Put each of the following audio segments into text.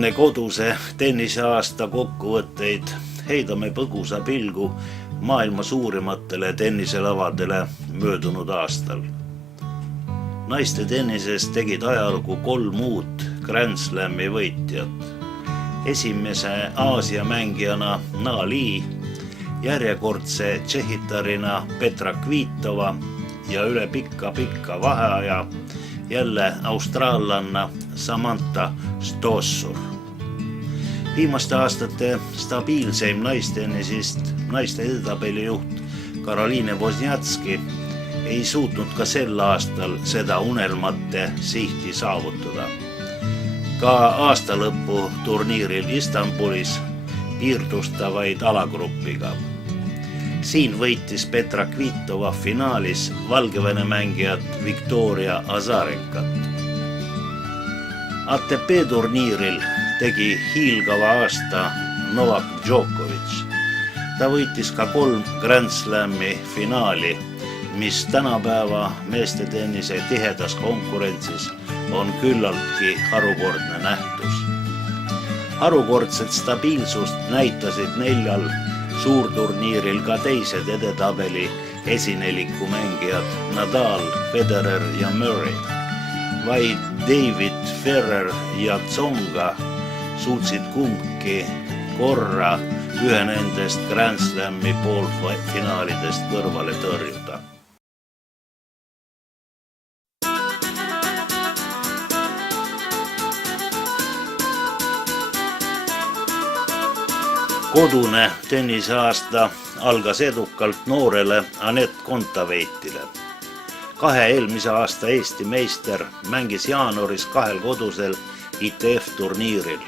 Enne koduse tenniseaasta kokkuvõtteid heidame põgusa pilgu maailma suurimatele tenniselavadele möödunud aastal. Naiste tennises tegid ajalugu 3 uut Grand Slami võitjat. Esimese Aasia mängijana Na Li, järjekordse tšehhitarina Petra Kvitova ja üle pika vaheaja jälle austraallanna Samantha Stossur. Viimaste aastate stabiilseim naistennisist naiste edetabeli juht Caroline Wozniacki ei suutnud ka sel aastal seda unelmate sihti saavutada. Ka aastalõpu turniiril Istanbulis piirdus ta vaid alagrupiga. Siin võitis Petra Kvitova finaalis Valgevene mängijat Viktoria Azarenkat. ATP turniiril tegi hiilgava aasta Novak Djokovic. Ta võitis ka 3 Grand Slami finaali, mis tänapäeva meeste tennise tihedas konkurentsis on küllaltki harukordne nähtus. Harukordset stabiilsust näitasid 4 suurturniiril ka teised edetabeli esineliku mängijad Nadal, Federer ja Murray. Vaid David Ferrer ja Tsonga suutsid kumbki korra ühe nendest Grand Slami poolfinaalidest kõrvale tõrjuda. Kodune tenniseaasta algas edukalt noorele Anett Kontaveitile. 2 eelmise aasta Eesti meister mängis jaanuaris 2 kodusel ITF turniiril.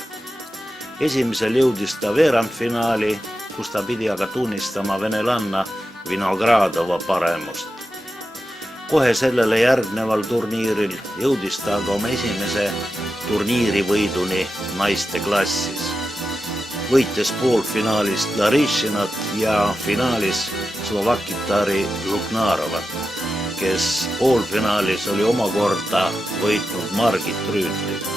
Esimesel jõudis ta veerandfinaali, kus ta pidi aga tunnistama venelanna Vinogradova paremust. Kohe sellele järgneval turniiril jõudis ta aga oma esimese turniirivõiduni naiste klassis. Võites poolfinaalist Larishinat ja finaalis Slovakitari Luknarovat, kes poolfinaalis oli omakorda võitnud Margit Rüütlit.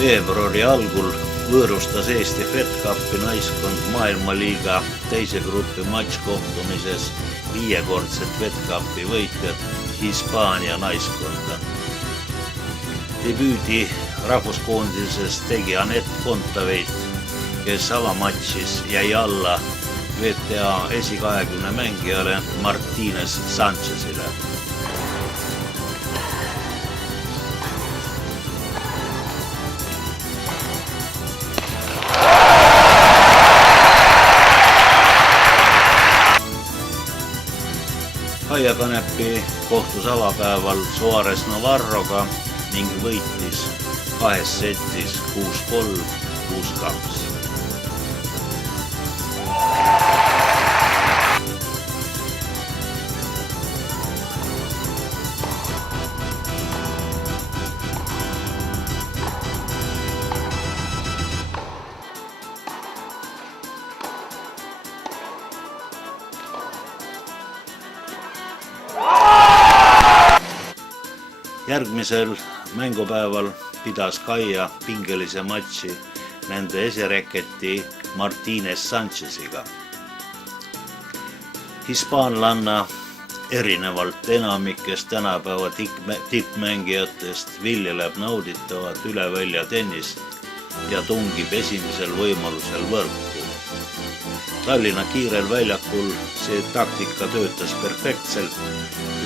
Veebruari algul võõrustas Eesti Fed Cupi naiskond maailmaliiga teise grupi matškohtumises 5-kordset Fed Cupi võitjat Hispaania naiskonda. Debüüdi rahvuskoondises tegi Anett Kontaveit, kes avamatšis jäi alla WTA esi-20 mängijale Martínez Sánchezile. Kaia Kanepi kohtus avapäeval Suarez Navarroga ning võitis 2 setis 6-3, 6-2. Järgmisel mängupäeval pidas Kaia pingelise matši nende esireketi Martínez Sáncheziga. Hispaanlanna erinevalt enamikest tänapäeva tippmängijatest viljeleb nauditavat ülevälja tennist ja tungib esimesel võimalusel võrku. Tallinna kiirel väljakul see taktika töötas perfektselt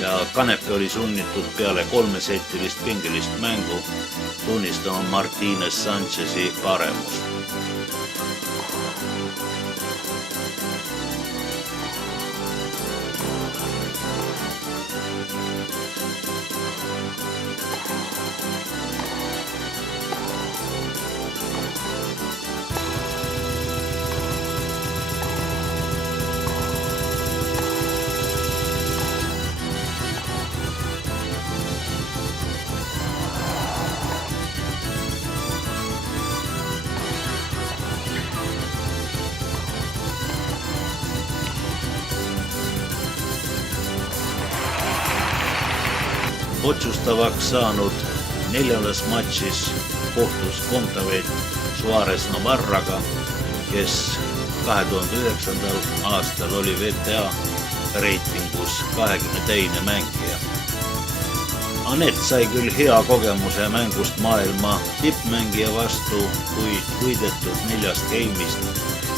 ja Kanepi oli sunnitud peale 3-setilist pingelist mängu tunnistama Martínez Sánchezi paremust. Otsustavaks saanud 4. matšis kohtus Kontaveit Suarez Navarraga, kes 2009. aastal oli VTA reitingus 22. mängija. Anett sai küll hea kogemuse mängust maailma tippmängija vastu, kuid võidetud 4 geimist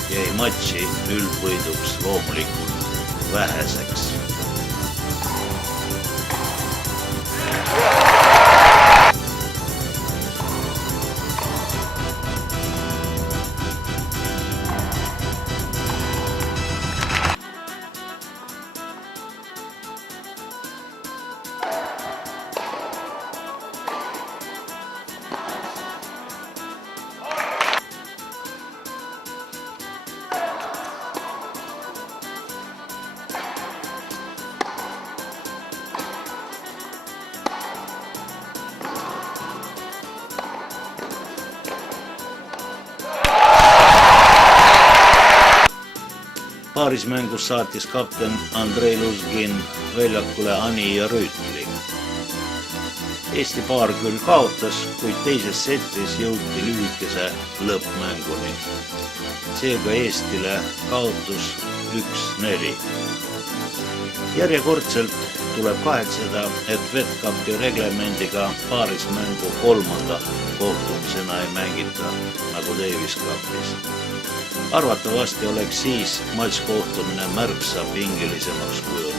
jäi matši üldvõiduks loomulikult väheseks. Paarismängus saatis kapten Andrei Luzgin väljakule Ani ja Rüütli. Eesti paar küll kaotas, kuid teises setis jõuti lühikese lõppmänguni. Seega Eestile kaotus 1-4. Järjekordselt tuleb kahetseda, et Vetkapi reglemendiga paarismängu 3. kohtumisena ei mängita nagu Davis Cupis. Arvatavasti oleks siis matškohtumine märksa pingelisemaks kujunenud.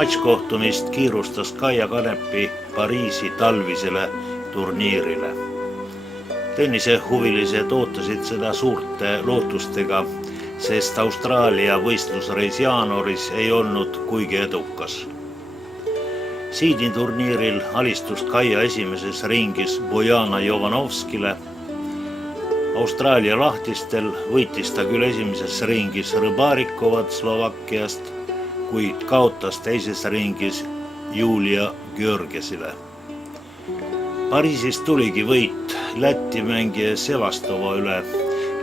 Matškohtumist kiirustas Kaia Kanepi Pariisi talvisele turniirile. Tennisehuvilised ootasid seda suurte lootustega, sest Austraalia võistlusreis jaanuaris ei olnud kuigi edukas. Siidni turniiril alistus Kaia esimeses ringis Bojana Jovanovskile. Austraalia lahtistel võitis ta küll esimeses ringis Rõbarikovat Slovakkiast, kuid kaotas teises ringis Julia Georgesile. Pariisis tuligi võit Läti mängija Sevastova üle.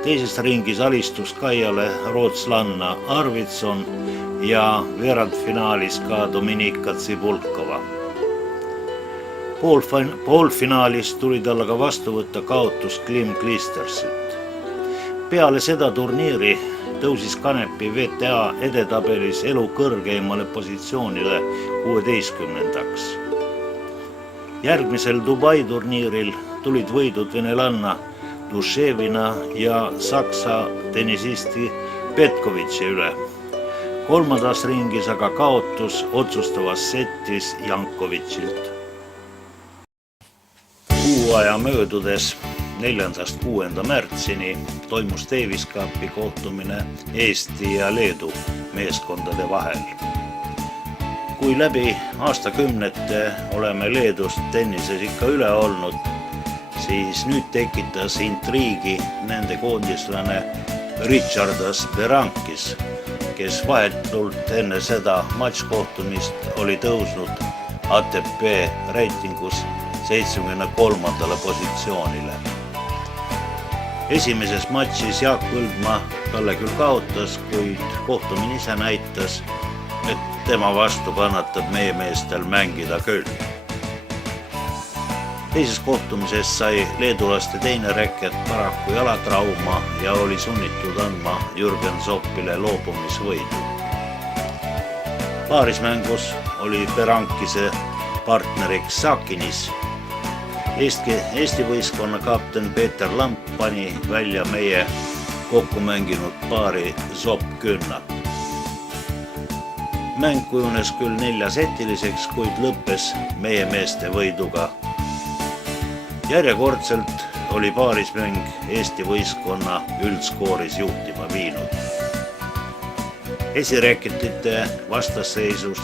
Teises ringis alistus Kaiale rootslanna Arvidsson ja veerandfinaalis ka Dominika Tsibulkova. Poolfinaalis tuli talle ka vastu võtta kaotus Klim Klistersit. Peale seda turniiri tõusis Kanepi VTA edetabelis elu kõrgeimale positsioonile 16. Järgmisel Dubai turniiril tulid võidud venelanna Duševina ja saksa tennisisti Petkovitši üle. 3. ringis aga kaotus otsustavas setis Jankovitšilt. Kuu aja möödudes 4.–6. märtsini toimus Davis Cupi kohtumine Eesti ja Leedu meeskondade vahel. Kui läbi aastakümnete oleme Leedust tennises ikka üle olnud, siis nüüd tekitas intriigi nende koondislane Richardas Berankis, kes vahetult enne seda matškohtumist oli tõusnud ATP reitingus 73. positsioonile. Esimeses matšis Jaak Põldmaa talle küll kaotas, kuid kohtumine ise näitas, et tema vastu kannatab meie meestel mängida küll. Teises kohtumises sai leedulaste teine reket paraku jalatrauma ja oli sunnitud andma Jürgen Zoppile loobumisvõidu. Paarismängus oli Berankise partneriks Sakinis. Eesti võistkonna kapten Peeter Lamp pani välja meie kokku mänginud paari Zopp Künna. Mäng kujunes küll 4-setiliseks, kuid lõppes meie meeste võiduga. Järjekordselt oli paarismäng Eesti võistkonna üldskooris juhtima viinud. Esireketite vastasseisus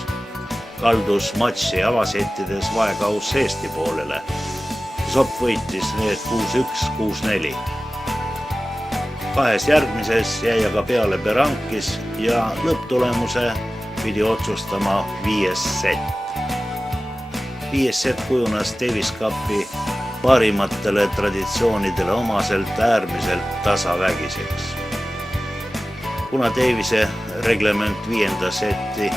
kaldus matši avasettides vaekaus Eesti poolele. Zopp võitis need 6-1, 6-4. Kahes järgmises jäi aga peale Berankis ja lõpptulemuse pidi otsustama 5. set. 5. set kujunes Davis Cupi parimatele traditsioonidele omaselt äärmiselt tasavägiseks. Kuna Davise reglement 5. setti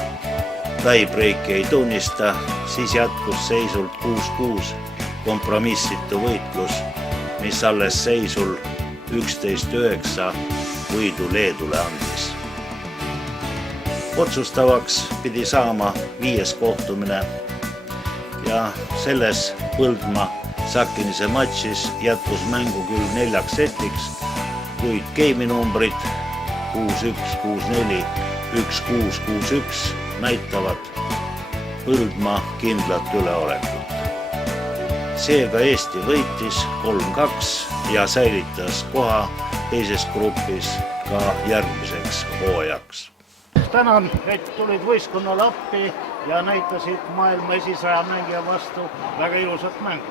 tiebreaki ei tunnista, siis jätkus seisult 6-6 kompromissitu võitlus, mis alles seisul 11-9 võidu Leedule andis. Otsustavaks pidi saama 5. kohtumine ja selles Põldmaa Sakinise matšis jätkus mängu küll 4 setiks, kuid geiminumbrid 6-1, 6-4, 1-6, 6-1 näitavad Põldmaa kindlat üleolekut. Seega Eesti võitis 3-2 ja säilitas koha teises grupis ka järgmiseks hooajaks. Tänan, et tulid võistkonnale appi ja näitasid maailma esisaja mängija vastu väga ilusat mängu.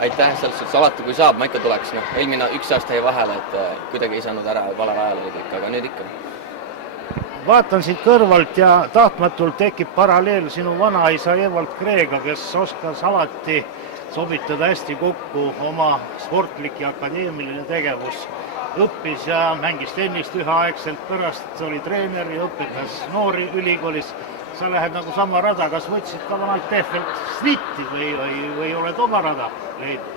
Aitäh, selles suhtes alati kui saab, ma ikka tuleks. Eelmine 1 aasta jäi vahele, et kuidagi ei saanud ära valel ajal, aga nüüd ikka. Vaatan siit kõrvalt ja tahtmatult tekib paralleel sinu vanaisa Evald Kreega, kes oskas alati sobitada hästi kokku oma sportlik ja akadeemiline tegevus. Õppis ja mängis tennist üheaegselt, pärast oli treener ja õpetas noori ülikoolis. Sa lähed nagu sama rada, kas võtsid ka vanalt Tehvelt snitti või oled oma rada leidnud?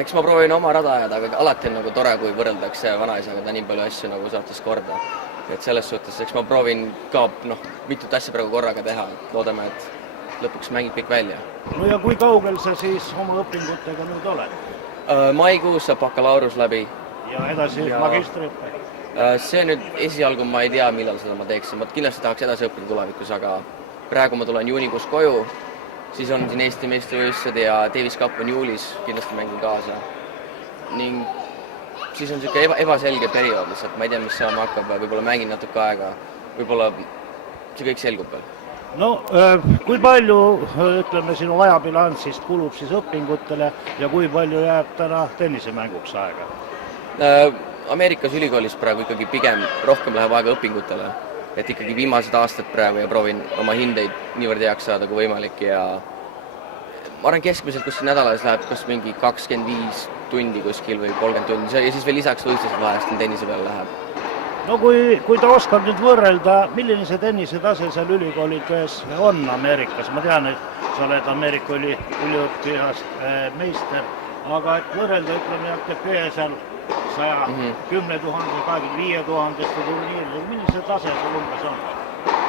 Eks ma proovin oma rada ajada, aga alati on nagu tore, kui võrreldakse vanaisaga, ta nii palju asju nagu saates korda. Et selles suhtes, eks ma proovin ka mitut asja praegu korraga teha, loodame, et lõpuks mängib kõik välja. No ja kui kaugel sa siis oma õpingutega nüüd oled? Maikuus saab bakalaurus läbi. Ja edasi magistriõppe? See nüüd esialgu ma ei tea, millal seda ma teeksin. Ma kindlasti tahaks edasi õppida tulevikus, aga praegu ma tulen juunikuus koju, siis on siin Eesti meistrivõistlused ja Davis Cup on juulis, kindlasti mängin kaasa. Ning siis on niisugune ebaselge periood lihtsalt, ma ei tea, mis saama hakkab, võib-olla mängin natuke aega, võib-olla see kõik selgub veel. No kui palju, ütleme, sinu ajabilansist kulub siis õpingutele ja kui palju jääb täna tennisemänguks aega? Ameerikas ülikoolis praegu ikkagi pigem rohkem läheb aega õpingutele, et ikkagi viimased aastad praegu ja proovin oma hindeid niivõrd heaks saada kui võimalik ja ma arvan keskmiselt kuskil nädalas läheb kas mingi 25 tundi kuskil või 30 tundi ja siis veel lisaks võistlused vahest tennise peale läheb. No kui ta oskab nüüd võrrelda, milline see tennise tase seal ülikoolides on Ameerikas? Ma tean, et sa oled Ameerika üliõppijast meister, aga et võrrelda, ütleme, ATP seal 110 000, 25 000 turniiril, milline see tase seal umbes on?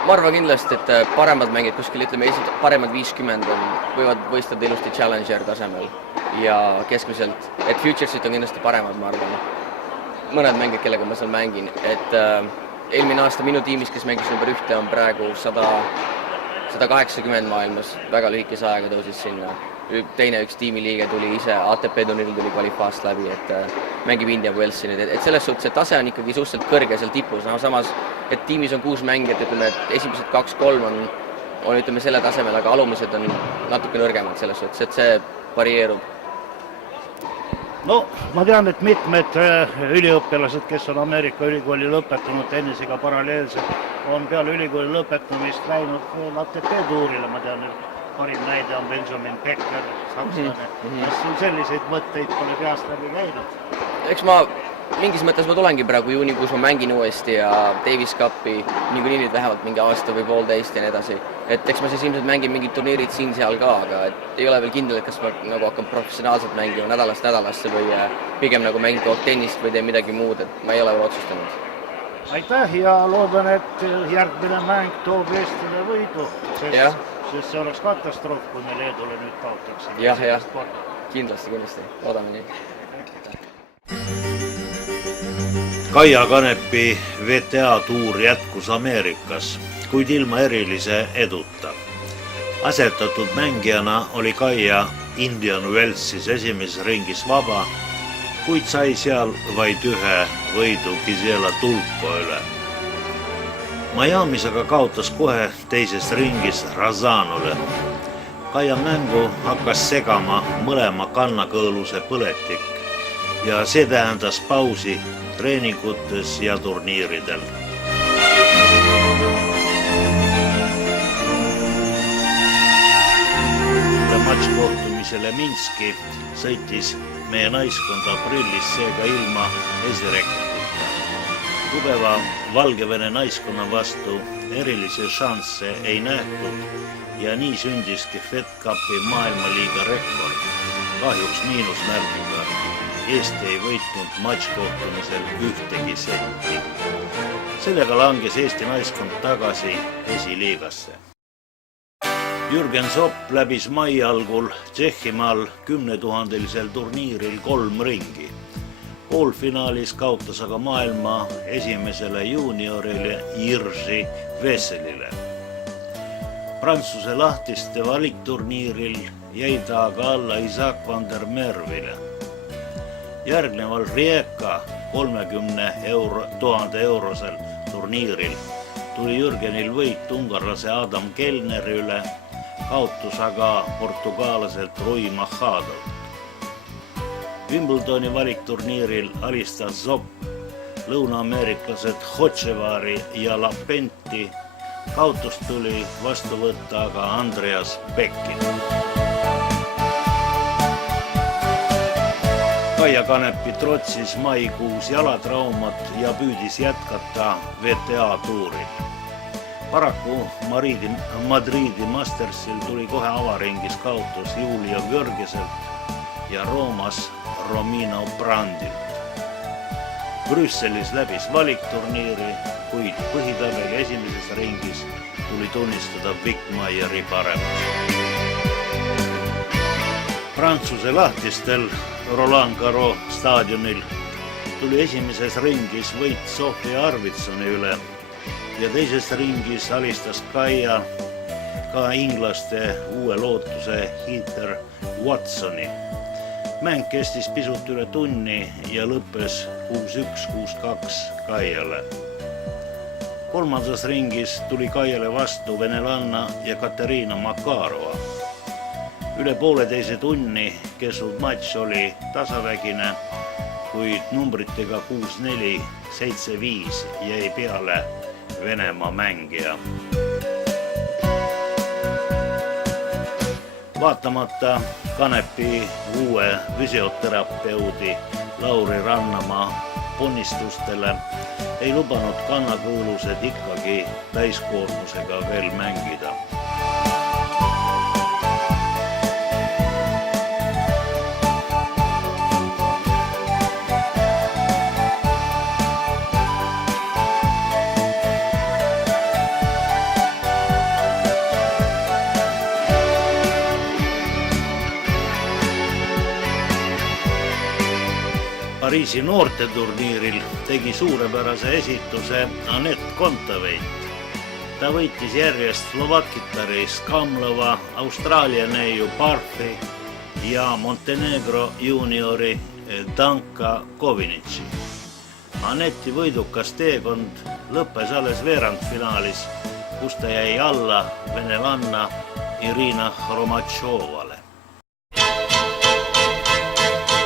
Ma arvan kindlasti, et paremad mängid kuskil, ütleme, paremad 50 võivad võistleda ilusti Challenger tasemel ja keskmiselt, et Futuresit on kindlasti paremad, ma arvan. Mõned mängid, kellega ma seal mängin, et eelmine aasta minu tiimis, kes mängis number 1, on praegu 180 maailmas, väga lühikese ajaga tõusis sinna. Teine üks tiimiliige tuli ise, ATP turniiril tuli kvalifast läbi, et mängib India Wellsi nüüd, et selles suhtes, et tase on ikkagi suhteliselt kõrge seal tipus, samas, et tiimis on 6 mängijat, ütleme, et esimesed 2-3 on ütleme selle tasemel, aga alumised on natuke nõrgemad selles suhtes, et see varieerub. No, ma tean, et mitmed üliõpilased, kes on Ameerika ülikooli lõpetanud tennisega paralleelselt, on peale ülikooli lõpetamist läinud ATP tuurile, ma tean, et parim näide on Benjamin Becker, sakslane. Kas sul selliseid mõtteid pole peast läbi käinud? Eks ma mingis mõttes ma tulengi praegu juunikuus, ma mängin uuesti ja Davis Cupi niikuinii nüüd vähemalt mingi aasta või poolteist ja nii edasi. Et eks ma siis ilmselt mängin mingid turniirid siin-seal ka, aga ei ole veel kindel, et kas ma nagu hakkan professionaalselt mängima nädalast nädalasse või pigem nagu mängin kogu tennist või teen midagi muud, et ma ei ole veel otsustanud. Aitäh ja loodan, et järgmine mäng toob Eestile võidu, sest see oleks katastroof, kui me Leedule nüüd kaotaksime. Jah, kindlasti, loodame nii. Kaia Kanepi VTA tuur jätkus Ameerikas, kuid ilma erilise eduta. Asetatud mängijana oli Kaia Indian Wellsis esimeses ringis vaba, kuid sai seal vaid ühe võidu Gisela Tulko üle. Miamis aga kaotas kohe teises ringis Razanule. Kaia mängu hakkas segama mõlema kannakõõluse põletik ja see tähendas pausi treeningutes ja turniiridel. Matškohtumisele Minski sõitis meie naiskond aprillis seega ilma esirekordita. Tugeva Valgevene naiskonna vastu erilisi šansse ei nähtud ja nii sündiski Fed Cupi maailmaliiga rekord, kahjuks miinusmärgiga. Eesti ei võitnud matškohtumisel ühtegi setti. Sellega langes Eesti naiskond tagasi esiliigasse. Jürgen Zopp läbis mai algul Tšehhimaal 10 000-lisel turniiril 3 ringi. Poolfinaalis kaotas aga maailma esimesele juuniorile Jiří Veselile. Prantsuse lahtiste valikturniiril jäi ta aga alla Isaac van der Mervile. Järgneval Rijeka 30 000 eurosel turniiril tuli Jürgenil võit ungarlase Adam Kellneri üle, kaotus aga portugaalaselt Rui Machadolt. Wimbledoni valikturniiril alistas Zopp lõuna-ameeriklased Hocevari ja Lapenti, kaotust tuli vastu võtta aga Andreas Beckil. Kaia Kanepi trotsis maikuus jalatraumat ja püüdis jätkata VTA tuuril. Paraku Madridi Mastersil tuli kohe avaringis kaotus Julia Görgeselt ja Roomas Romino Brandilt. Brüsselis läbis valikturniiri, kuid põhitabeli esimeses ringis tuli tunnistada Wickmeieri paremaks. Prantsuse lahtistel Roland Garros staadionil tuli esimeses ringis võit Sofia Arvitsoni üle ja teises ringis alistas Kaia ka inglaste uue lootuse Heather Watsoni. Mäng kestis pisut üle tunni ja lõppes 6-1, 6-2 Kaiale. Kolmandas ringis tuli Kaiale vastu venelanna ja Katerina Makarova. Üle pooleteise tunni kestud matš oli tasavägine, kuid numbritega 6-4, 7-5 jäi peale Venemaa mängija. Vaatamata Kanepi uue füsioterapeudi Lauri Rannamaa ponnistustele ei lubanud kannakõõlused ikkagi täiskoormusega veel mängida. Pariisi noorteturniiril tegi suurepärase esituse Anett Kontaveit. Ta võitis järjest Slovakitari Skamlova, Austraalia neiu Parfi ja Montenegro juuniori Danka Kovinitši. Anetti võidukas teekond lõppes alles veerandfinaalis, kus ta jäi alla venelanna Irina Hromatšovale.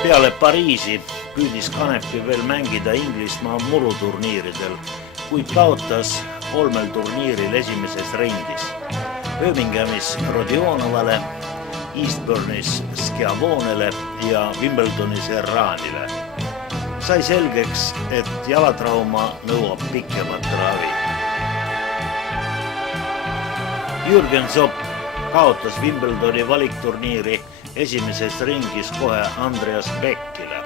Peale Pariisi püüdis Kanepi veel mängida Inglismaa muruturniiridel, kuid kaotas 3 turniiril esimeses ringis. Birminghamis Rodionovale, Eastbourne'is Schiavonele ja Wimbledonis Erranile. Sai selgeks, et jalatrauma nõuab pikemat ravi. Jürgen Zopp kaotas Wimbledoni valikturniiri esimeses ringis kohe Andreas Beckile.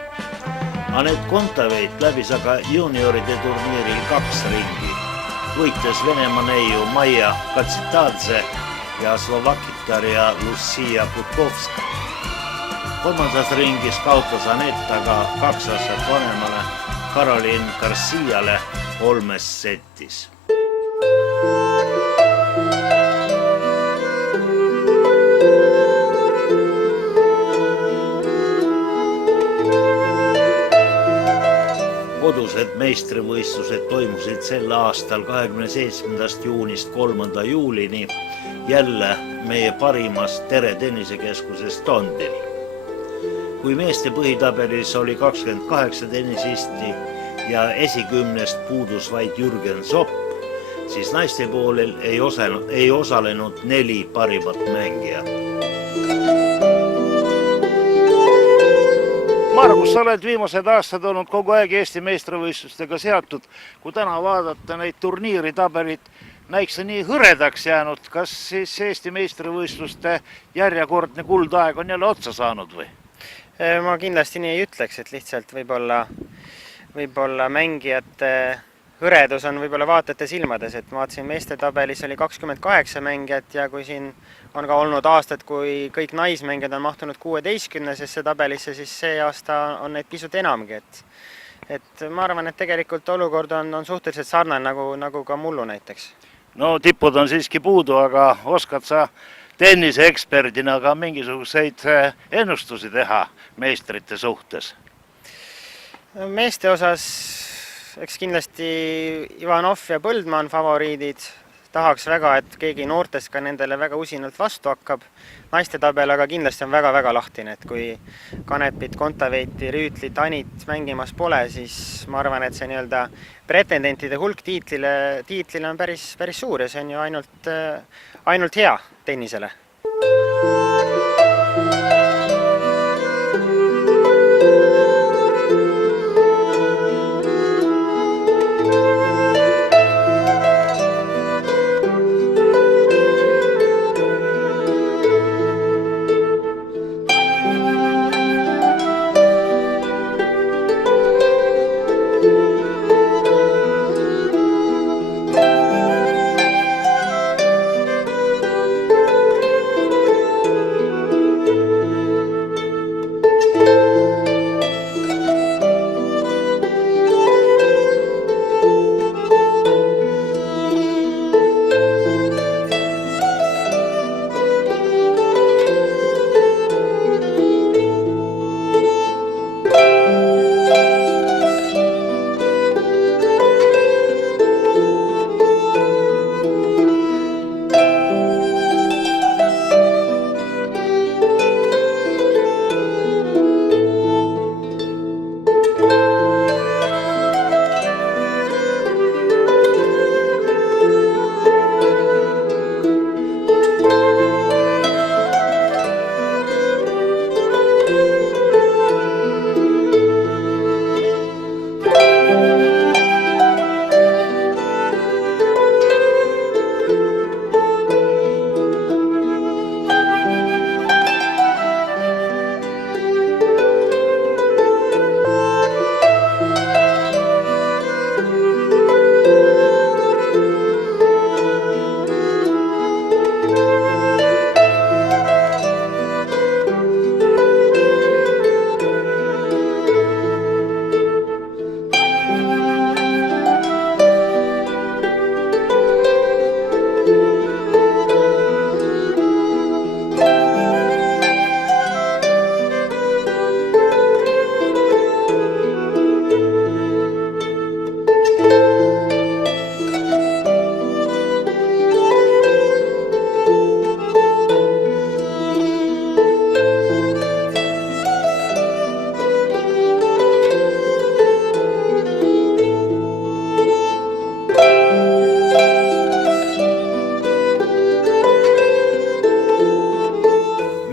Anett Kontaveit läbis aga juunioride turniiril 2 ringi, võites Venemaa neiu Maia Katsitadze ja Slovakitaria Lucia Putkovska. 3. ringis kaotas Anett aga 2 aastat vanemale Caroline Garciale 3 setis. Kodused meistrivõistlused toimusid sel aastal 27. juunist 3. juulini jälle meie parimas Tere tennisekeskuses Tondil. Kui meeste põhitabelis oli 28 tennisisti ja esikümnest puudus vaid Jürgen Zopp, siis naiste poolel ei osalenud 4 parimat mängijat. Margus, sa oled viimased aastad olnud kogu aeg Eesti meistrivõistlustega seatud. Kui täna vaadata neid turniiritabelit, näiks see nii hõredaks jäänud. Kas siis Eesti meistrivõistluste järjekordne kuldaeg on jälle otsa saanud või? Ma kindlasti nii ei ütleks, et lihtsalt võib-olla mängijate hõredus on võib-olla vaatajate silmades, et ma vaatasin meeste tabelis oli 28 mängijat ja kui siin on ka olnud aastad, kui kõik naismängijad on mahtunud 16-sesse tabelisse, siis see aasta on neid pisut enamgi, et ma arvan, et tegelikult olukord on suhteliselt sarnane nagu ka mullu näiteks. No tippud on siiski puudu, aga oskad sa tenniseeksperdina ka mingisuguseid ennustusi teha meistrite suhtes? Meeste osas eks kindlasti Ivanov ja Põldmaa on favoriidid. Tahaks väga, et keegi noortest ka nendele väga usinalt vastu hakkab. Naiste tabel aga kindlasti on väga-väga lahtine, et kui Kanepit, Kontaveiti, Rüütlit, Anit mängimas pole, siis ma arvan, et see nii-öelda pretendentide hulk tiitlile on päris suur ja see on ju ainult hea tennisele.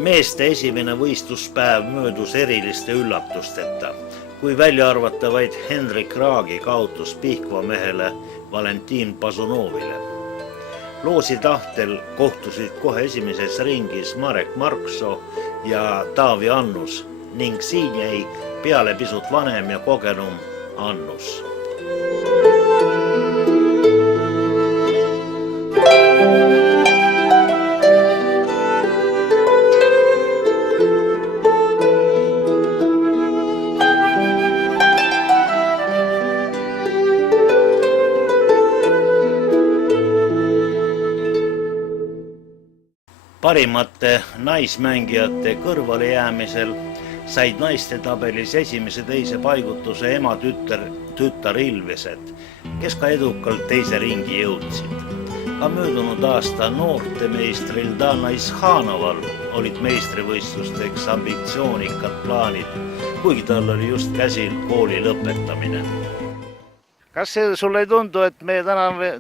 Meeste esimene võistluspäev möödus eriliste üllatusteta, kui välja arvata vaid Henrik Raagi kaotus Pihkva mehele Valentin Pazunovile. Loosi tahtel kohtusid kohe esimeses ringis Marek Marksoo ja Taavi Annus ning siin jäi peale pisut vanem ja kogenum Annus. Parimate naismängijate kõrvale jäämisel said naiste tabelis esimese teise paigutuse ema-tütar Ilvesed, kes ka edukalt teise ringi jõudsid. Ka möödunud aasta noortemeistril Dana Ishanoval olid meistrivõistlusteks ambitsioonikad plaanid, kuigi tal oli just käsil kooli lõpetamine. Kas sulle ei tundu, et meie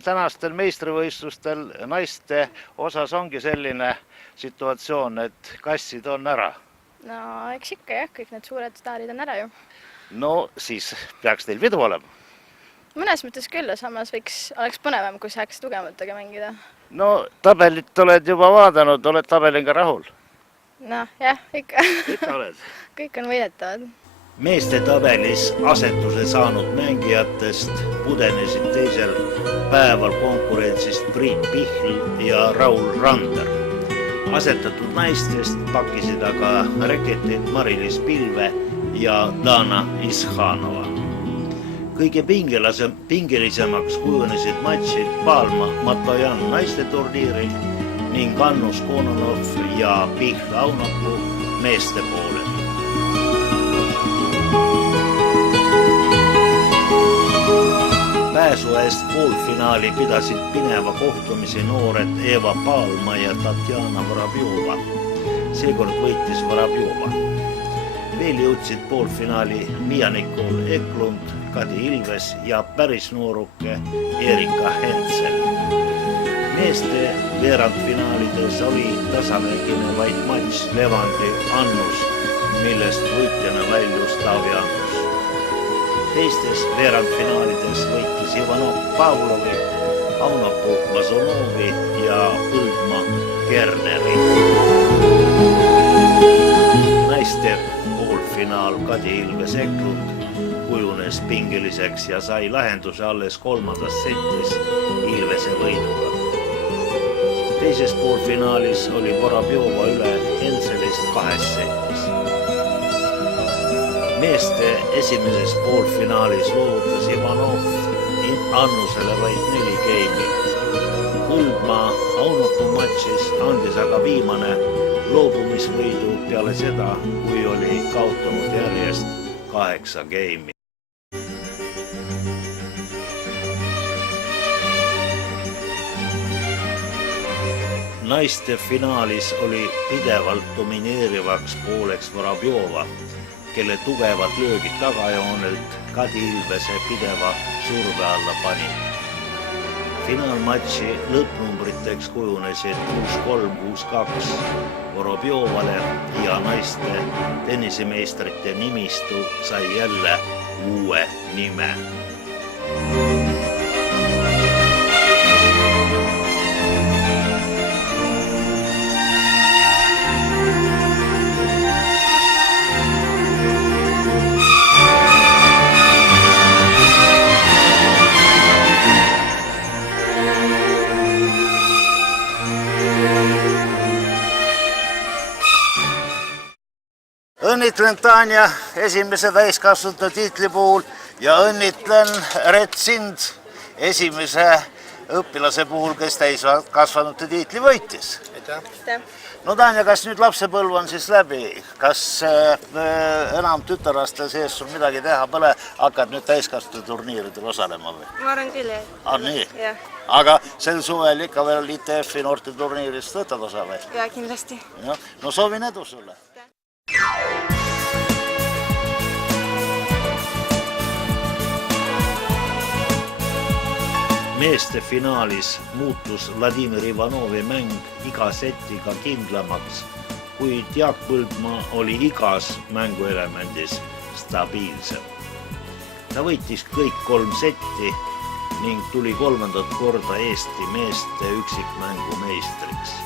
tänastel meistrivõistlustel naiste osas ongi selline situatsioon, et kassid on ära? No eks ikka jah, kõik need suured staarid on ära ju. No siis peaks teil pidu olema. Mõnes mõttes küll, samas oleks põnevam, kui saaks tugevatega mängida. No tabelit oled juba vaadanud, oled tabeliga rahul? No jah, ikka. Ikka oled? Kõik on võidetavad. Meeste tabelis asetuse saanud mängijatest pudenesid teisel päeval konkurentsist Priit Pihl ja Raul Rander. Asetatud naistest pakkisid aga reketid Mari-Liis Pilve ja Dana Ishanova. Kõige pingelisemaks kujunesid matšid Palma Matojan naiste turniiril ning Annus Kononov ja Pihl Aunapu meeste poolel. Pääsu eest poolfinaali pidasid pineva kohtumisi noored Eva Palma ja Tatjana Vorobjova. Seekord võitis Vorobjova. Veel jõudsid poolfinaali Mia-Nicole Eklund, Kadi Ilves ja päris nooruke Erika Hensel. Meeste veerandfinaalides oli tasamängine vaid matš Levandi Annus, millest võitjana väljus Taavi Annus. Teistes veerandfinaalides võitis Ivanov Pavlovi, Aunapu Mazonovi ja Põldma Kerneri. Naiste poolfinaal Kadi Ilves Eklund kujunes pingeliseks ja sai lahenduse alles kolmandas setis Ilvese võiduga. Teises poolfinaalis oli Vorobjova üle Henselist 2 setis. Meeste esimeses poolfinaalis loovutas Ivanov Annusele vaid 4 geimit. Põldmaa Aunapu matšis andis aga viimane loobumisvõidu peale seda, kui oli kaotanud järjest 8 geimi. Naiste finaalis oli pidevalt domineerivaks pooleks Vorobjova, kelle tugevad löögid tagajoonelt Kadi Ilvese pideva surve alla pani. Finaalmatši lõppnumbriteks kujunesid 6-3, 6-2 Vorobjovale ja naiste tennisemeistrite nimistu sai jälle uue nime. Õnnitlen Tanja esimese täiskasvanute tiitli puhul ja õnnitlen Red sind esimese õpilase puhul, kes täiskasvanute tiitli võitis. No Tanja, kas nüüd lapsepõlv on siis läbi? Kas enam tütarlaste sees sul midagi teha pole? Hakkad nüüd täiskasvanute turniiridel osalema või? Ma arvan küll, jah. Nii? Jah. Aga sel suvel ikka veel ITF-i noorte turniirist võtad osa või? Ja, kindlasti. No soovin edu sulle. Meeste finaalis muutus Vladimir Ivanovi mäng iga setiga kindlamaks, kuid Jaak Põldmaa oli igas mänguelemendis stabiilsem. Ta võitis kõik 3 setti ning tuli 3. korda Eesti meeste üksikmängu meistriks.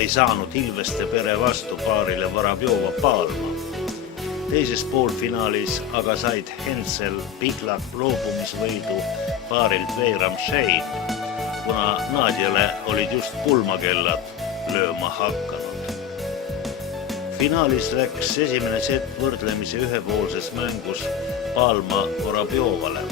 ei saanud Ilveste pere vastu paarile Vorobjova Palma. Teises poolfinaalis aga said Hensel Pihlak loobumisvõidu paarilt Veiram Shane, kuna Nadjale olid just pulmakellad lööma hakanud. Finaalis läks esimene set võrdlemisi ühepoolses mängus Palma Vorobjovale.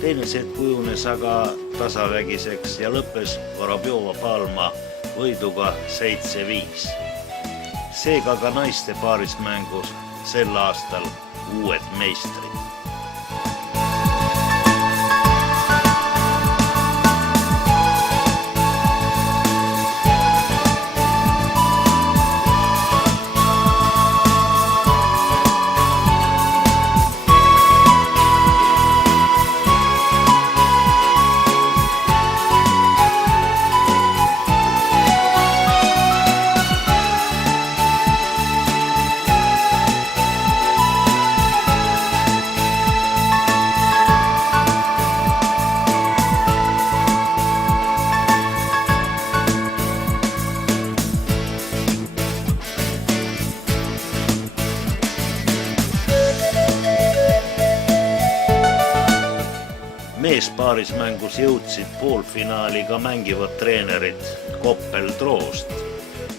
Teine set kujunes aga tasavägiseks ja lõppes Vorobjova Palma võiduga 7-5. Seega ka naiste paaris mängus sel aastal uued meistrid. Meespaaris mängus jõudsid poolfinaali ka mängivad treenerid Koppel Troost,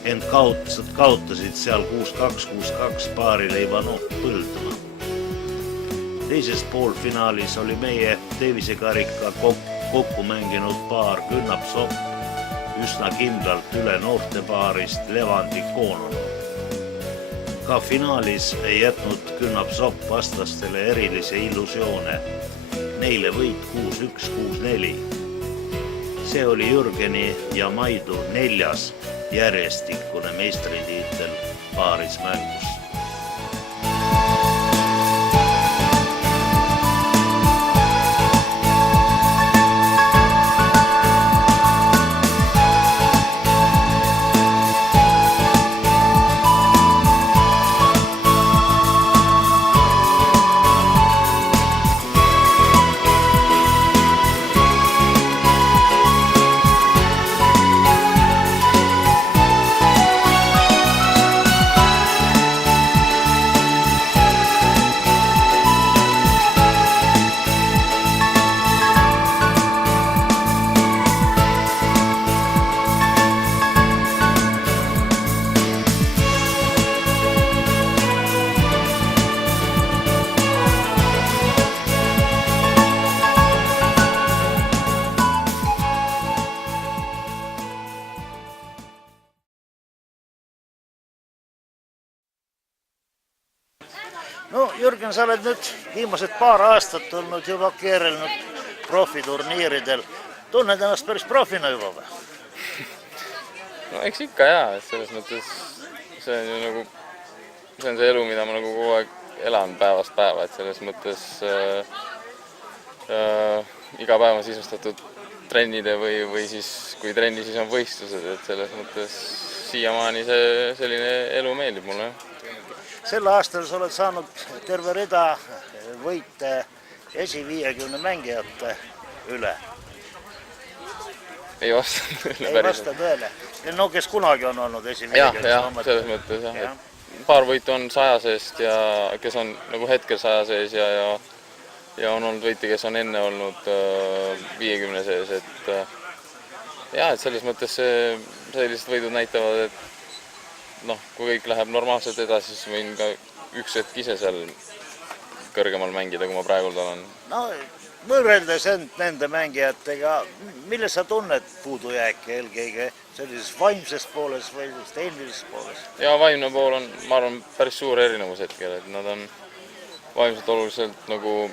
ent kaotasid seal 6-2 paarile Ivanov Põldmaa. Teises poolfinaalis oli meie Davisekarika kokku mänginud paar Künnap Sopp üsna kindlalt üle noortepaarist Levandi Kononov. Ka finaalis ei jätnud Künnap Sopp vastastele erilisi illusioone. Neile võit 6-1, 6-4. See oli Jürgeni ja Maidu 4. järjestikune meistritiitel paaris mängus. No Jürgen, sa oled nüüd viimased paar aastat olnud juba keerelnud profiturniiridel. Tunned ennast päris profina juba või? No eks ikka jaa, et selles mõttes see on ju nagu, see on see elu, mida ma nagu kogu aeg elan päevast päeva, et selles mõttes iga päev on sisustatud trennide või siis kui trenni, siis on võistlused, et selles mõttes siiamaani see selline elu meeldib mulle. Sel aastal sa oled saanud terve rida võite esi 50 mängijate üle. Ei vasta tõele. Ei vasta tõele. No kes kunagi on olnud esi 50. Jah, selles mõttes jah. Paar võitu on 100 seest ja kes on nagu hetkel 100 sees ja on olnud võite, kes on enne olnud 50 sees. Et selles mõttes sellised võidud näitavad, et kui kõik läheb normaalselt edasi, siis võin ka üks hetk ise seal kõrgemal mängida, kui ma praegult olen. No, võrreldes nende mängijatega, mille sa tunned puudujääki eelkõige sellises vaimses pooles või tehnilises pooles? Ja vaimne pool on, ma arvan, päris suur erinevus hetkel, et nad on vaimselt oluliselt nagu,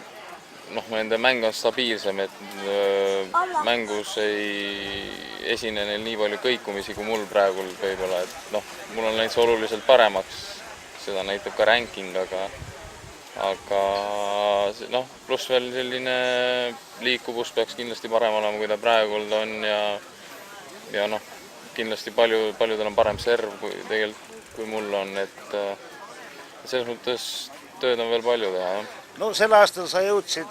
nende mäng on stabiilsem, et mängus ei esine neil nii palju kõikumisi kui mul praegul võib-olla, et mul on läinud see oluliselt paremaks, seda näitab ka ranking, aga pluss veel selline liikuvus peaks kindlasti parem olema, kui ta praegult on ja kindlasti paljudel on parem serv kui mul on, et selles mõttes tööd on veel palju teha, jah. No sel aastal sa jõudsid,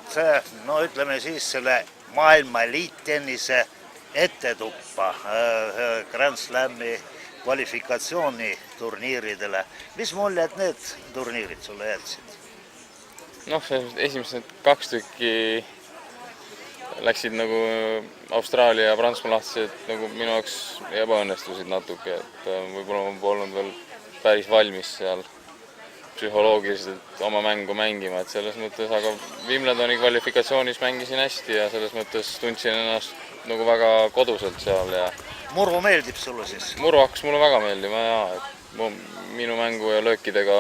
ütleme siis selle maailma eliittennise ettetuppa Grand Slami kvalifikatsiooniturniiridele. Mis muljed need turniirid sulle jätsid? Noh, esimesed 2 tükki läksid nagu Austraalia ja Prantsusmaa lahtised nagu minu jaoks ebaõnnestusid natuke, et võib-olla ma polnud veel päris valmis seal psühholoogiliselt oma mängu mängima, et selles mõttes, aga Wimbledoni kvalifikatsioonis mängisin hästi ja selles mõttes tundsin ennast nagu väga koduselt seal ja Muru meeldib sulle siis? Muru hakkas mulle väga meeldima ja et minu mängu ja löökidega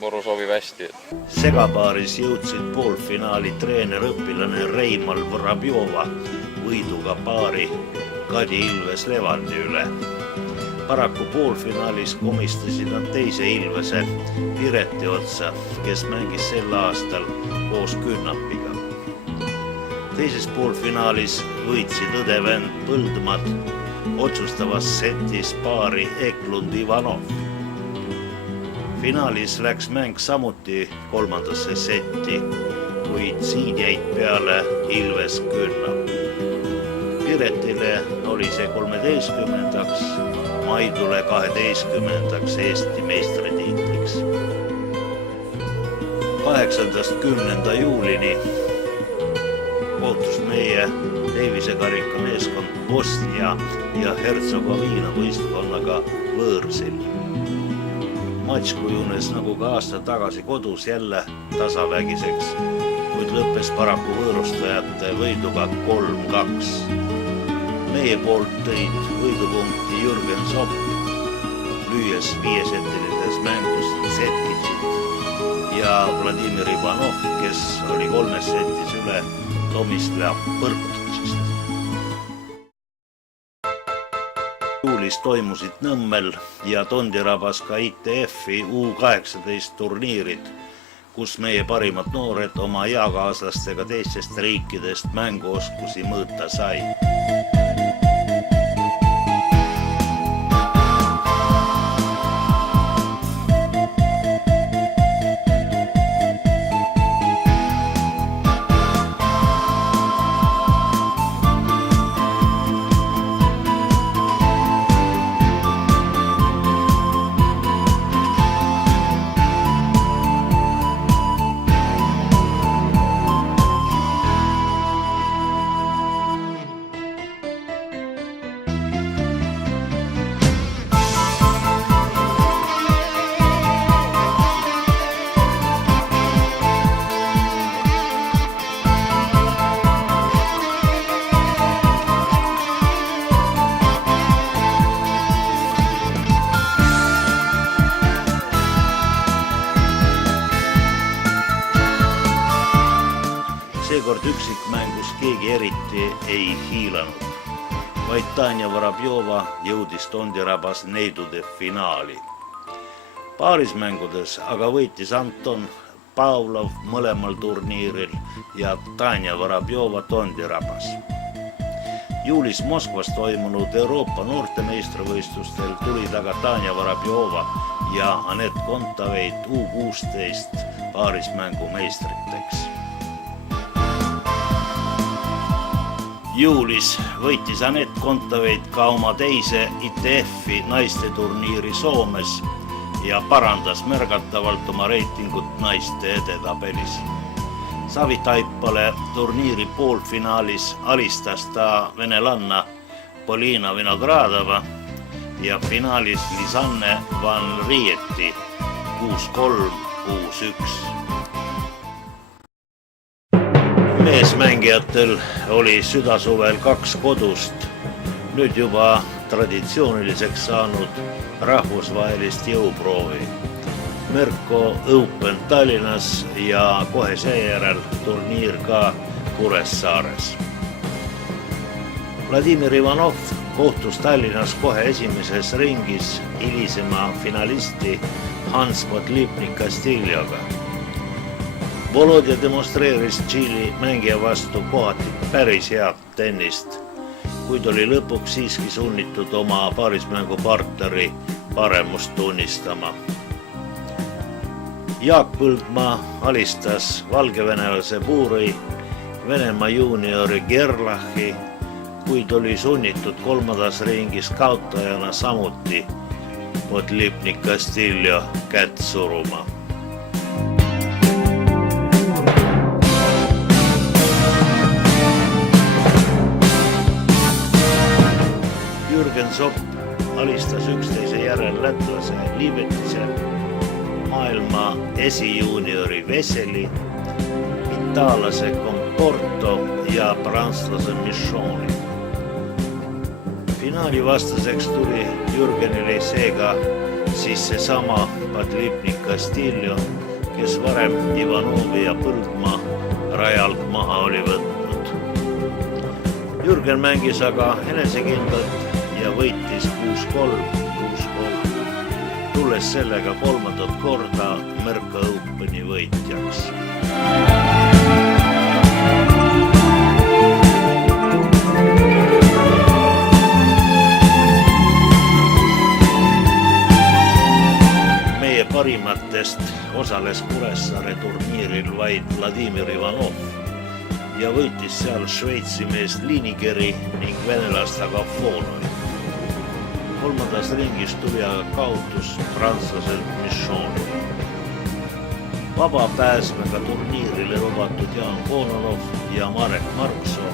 Muru sobib hästi. Segapaaris jõudsid poolfinaali treenerõpilane Reimal Vorobjova võiduga paari Kadi Ilves Levandi üle. Paraku poolfinaalis komistasid nad teise Ilvese Pireti otsa, kes mängis sel aastal koos Künnapiga. Teises poolfinaalis võitsid õdevend Põldmad otsustavas setis paari Eklund-Ivanov. Finaalis läks mäng samuti 3. setti, kuid siin jäid peale Ilves Künnap. Piretile oli see 13. Maidule 12. Eesti meistritiitliks. 8.–10. juulini kohtus meie Davise karika meeskond Bosnia ja Hertsegoviina võistkonnaga võõrsil. Matš kujunes nagu ka aasta tagasi kodus jälle tasavägiseks, kuid lõppes paraku võõrustajate võiduga 3-2. Meie poolt tõid võidupunkti Jürgen Zopp, lüües 5-setilises mängus Zetkitšit ja Vladimir Ivanov, kes oli 3 setis üle Tomislav Põrkutšist. Juulis toimusid Nõmmel ja Tondirabas ka ITF-i U18 turniirid, kus meie parimad noored oma eakaaslastega teistest riikidest mänguoskusi mõõta sai. Seekord üksikmängus keegi eriti ei hiilanud, vaid Tanja Vorobjova jõudis Tondirabas neidude finaali. Paarismängudes aga võitis Anton Pavlov mõlemal turniiril ja Tanja Vorobjova Tondirabas. Juulis Moskvas toimunud Euroopa noortemeistrivõistlustel tulid aga Tanja Vorobjova ja Anett Kontaveit U16 paarismängu meistriteks. Juulis võitis Anett Kontaveit ka oma teise ITF-i naiste turniiri Soomes ja parandas märgatavalt oma reitingut naiste edetabelis. Savitaipale turniiri poolfinaalis alistas ta venelanna Polina Vinogradova ja finaalis Lisanne Van Rieti 6-3, 6-1. Meesmängijatel oli südasuvel 2 kodust, nüüd juba traditsiooniliseks saanud rahvusvahelist jõuproovi. Merko Open Tallinnas ja kohe seejärel turniir ka Kuressaares. Vladimir Ivanov kohtus Tallinnas kohe esimeses ringis hilisema finalisti Hans Kotlipnik Castilloga. Volodja demonstreeris Tšiili mängija vastu kohati päris head tennist, kuid oli lõpuks siiski sunnitud oma paarismängupartneri paremust tunnistama. Jaak Põldmaa alistas valgevenelase Buuri, Venemaa juuniori Gerlachi kuid oli sunnitud kolmandas ringis kaotajana samuti Podlipnik Castillo kätt suruma. Jürgen Zopp alistas üksteise järel lätlase Libetise, maailma esijuuniori Veseli, itaalase Comporto ja prantslase Michoni. Finaali vastaseks tuli Jürgenile seega siis seesama Podlipnik Castillo, kes varem Ivanovi ja Põldmaa rajalt maha oli võtnud. Jürgen mängis aga enesekindlalt ja võitis 6-3, tulles sellega kolmandat korda Merko Openi võitjaks. Meie parimatest osales Kuressaare turniiril vaid Vladimir Ivanov ja võitis seal Šveitsi meest Liinigeri ning venelast Agafonovi. Kolmandas ringis tuli aga kaotus prantslaselt Michoni. Vaba pääsmega turniirile lubatud Jaan Kononov ja Marek Marksoo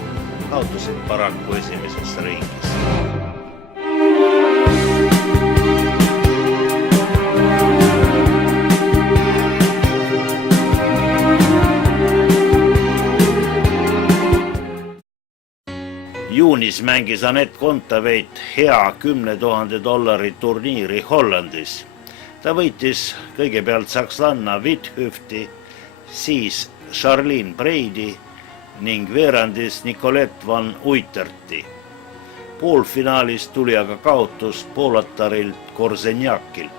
kaotasid paraku esimeses ringis. Juunis mängis Anett Kontaveit hea $10 000 turniiri Hollandis. Ta võitis kõigepealt sakslanna Withhöfti, siis Charlene Breidi ning veerandis Nicolette van Uyterti. Poolfinaalis tuli aga kaotus poolatarilt Korzenjakilt.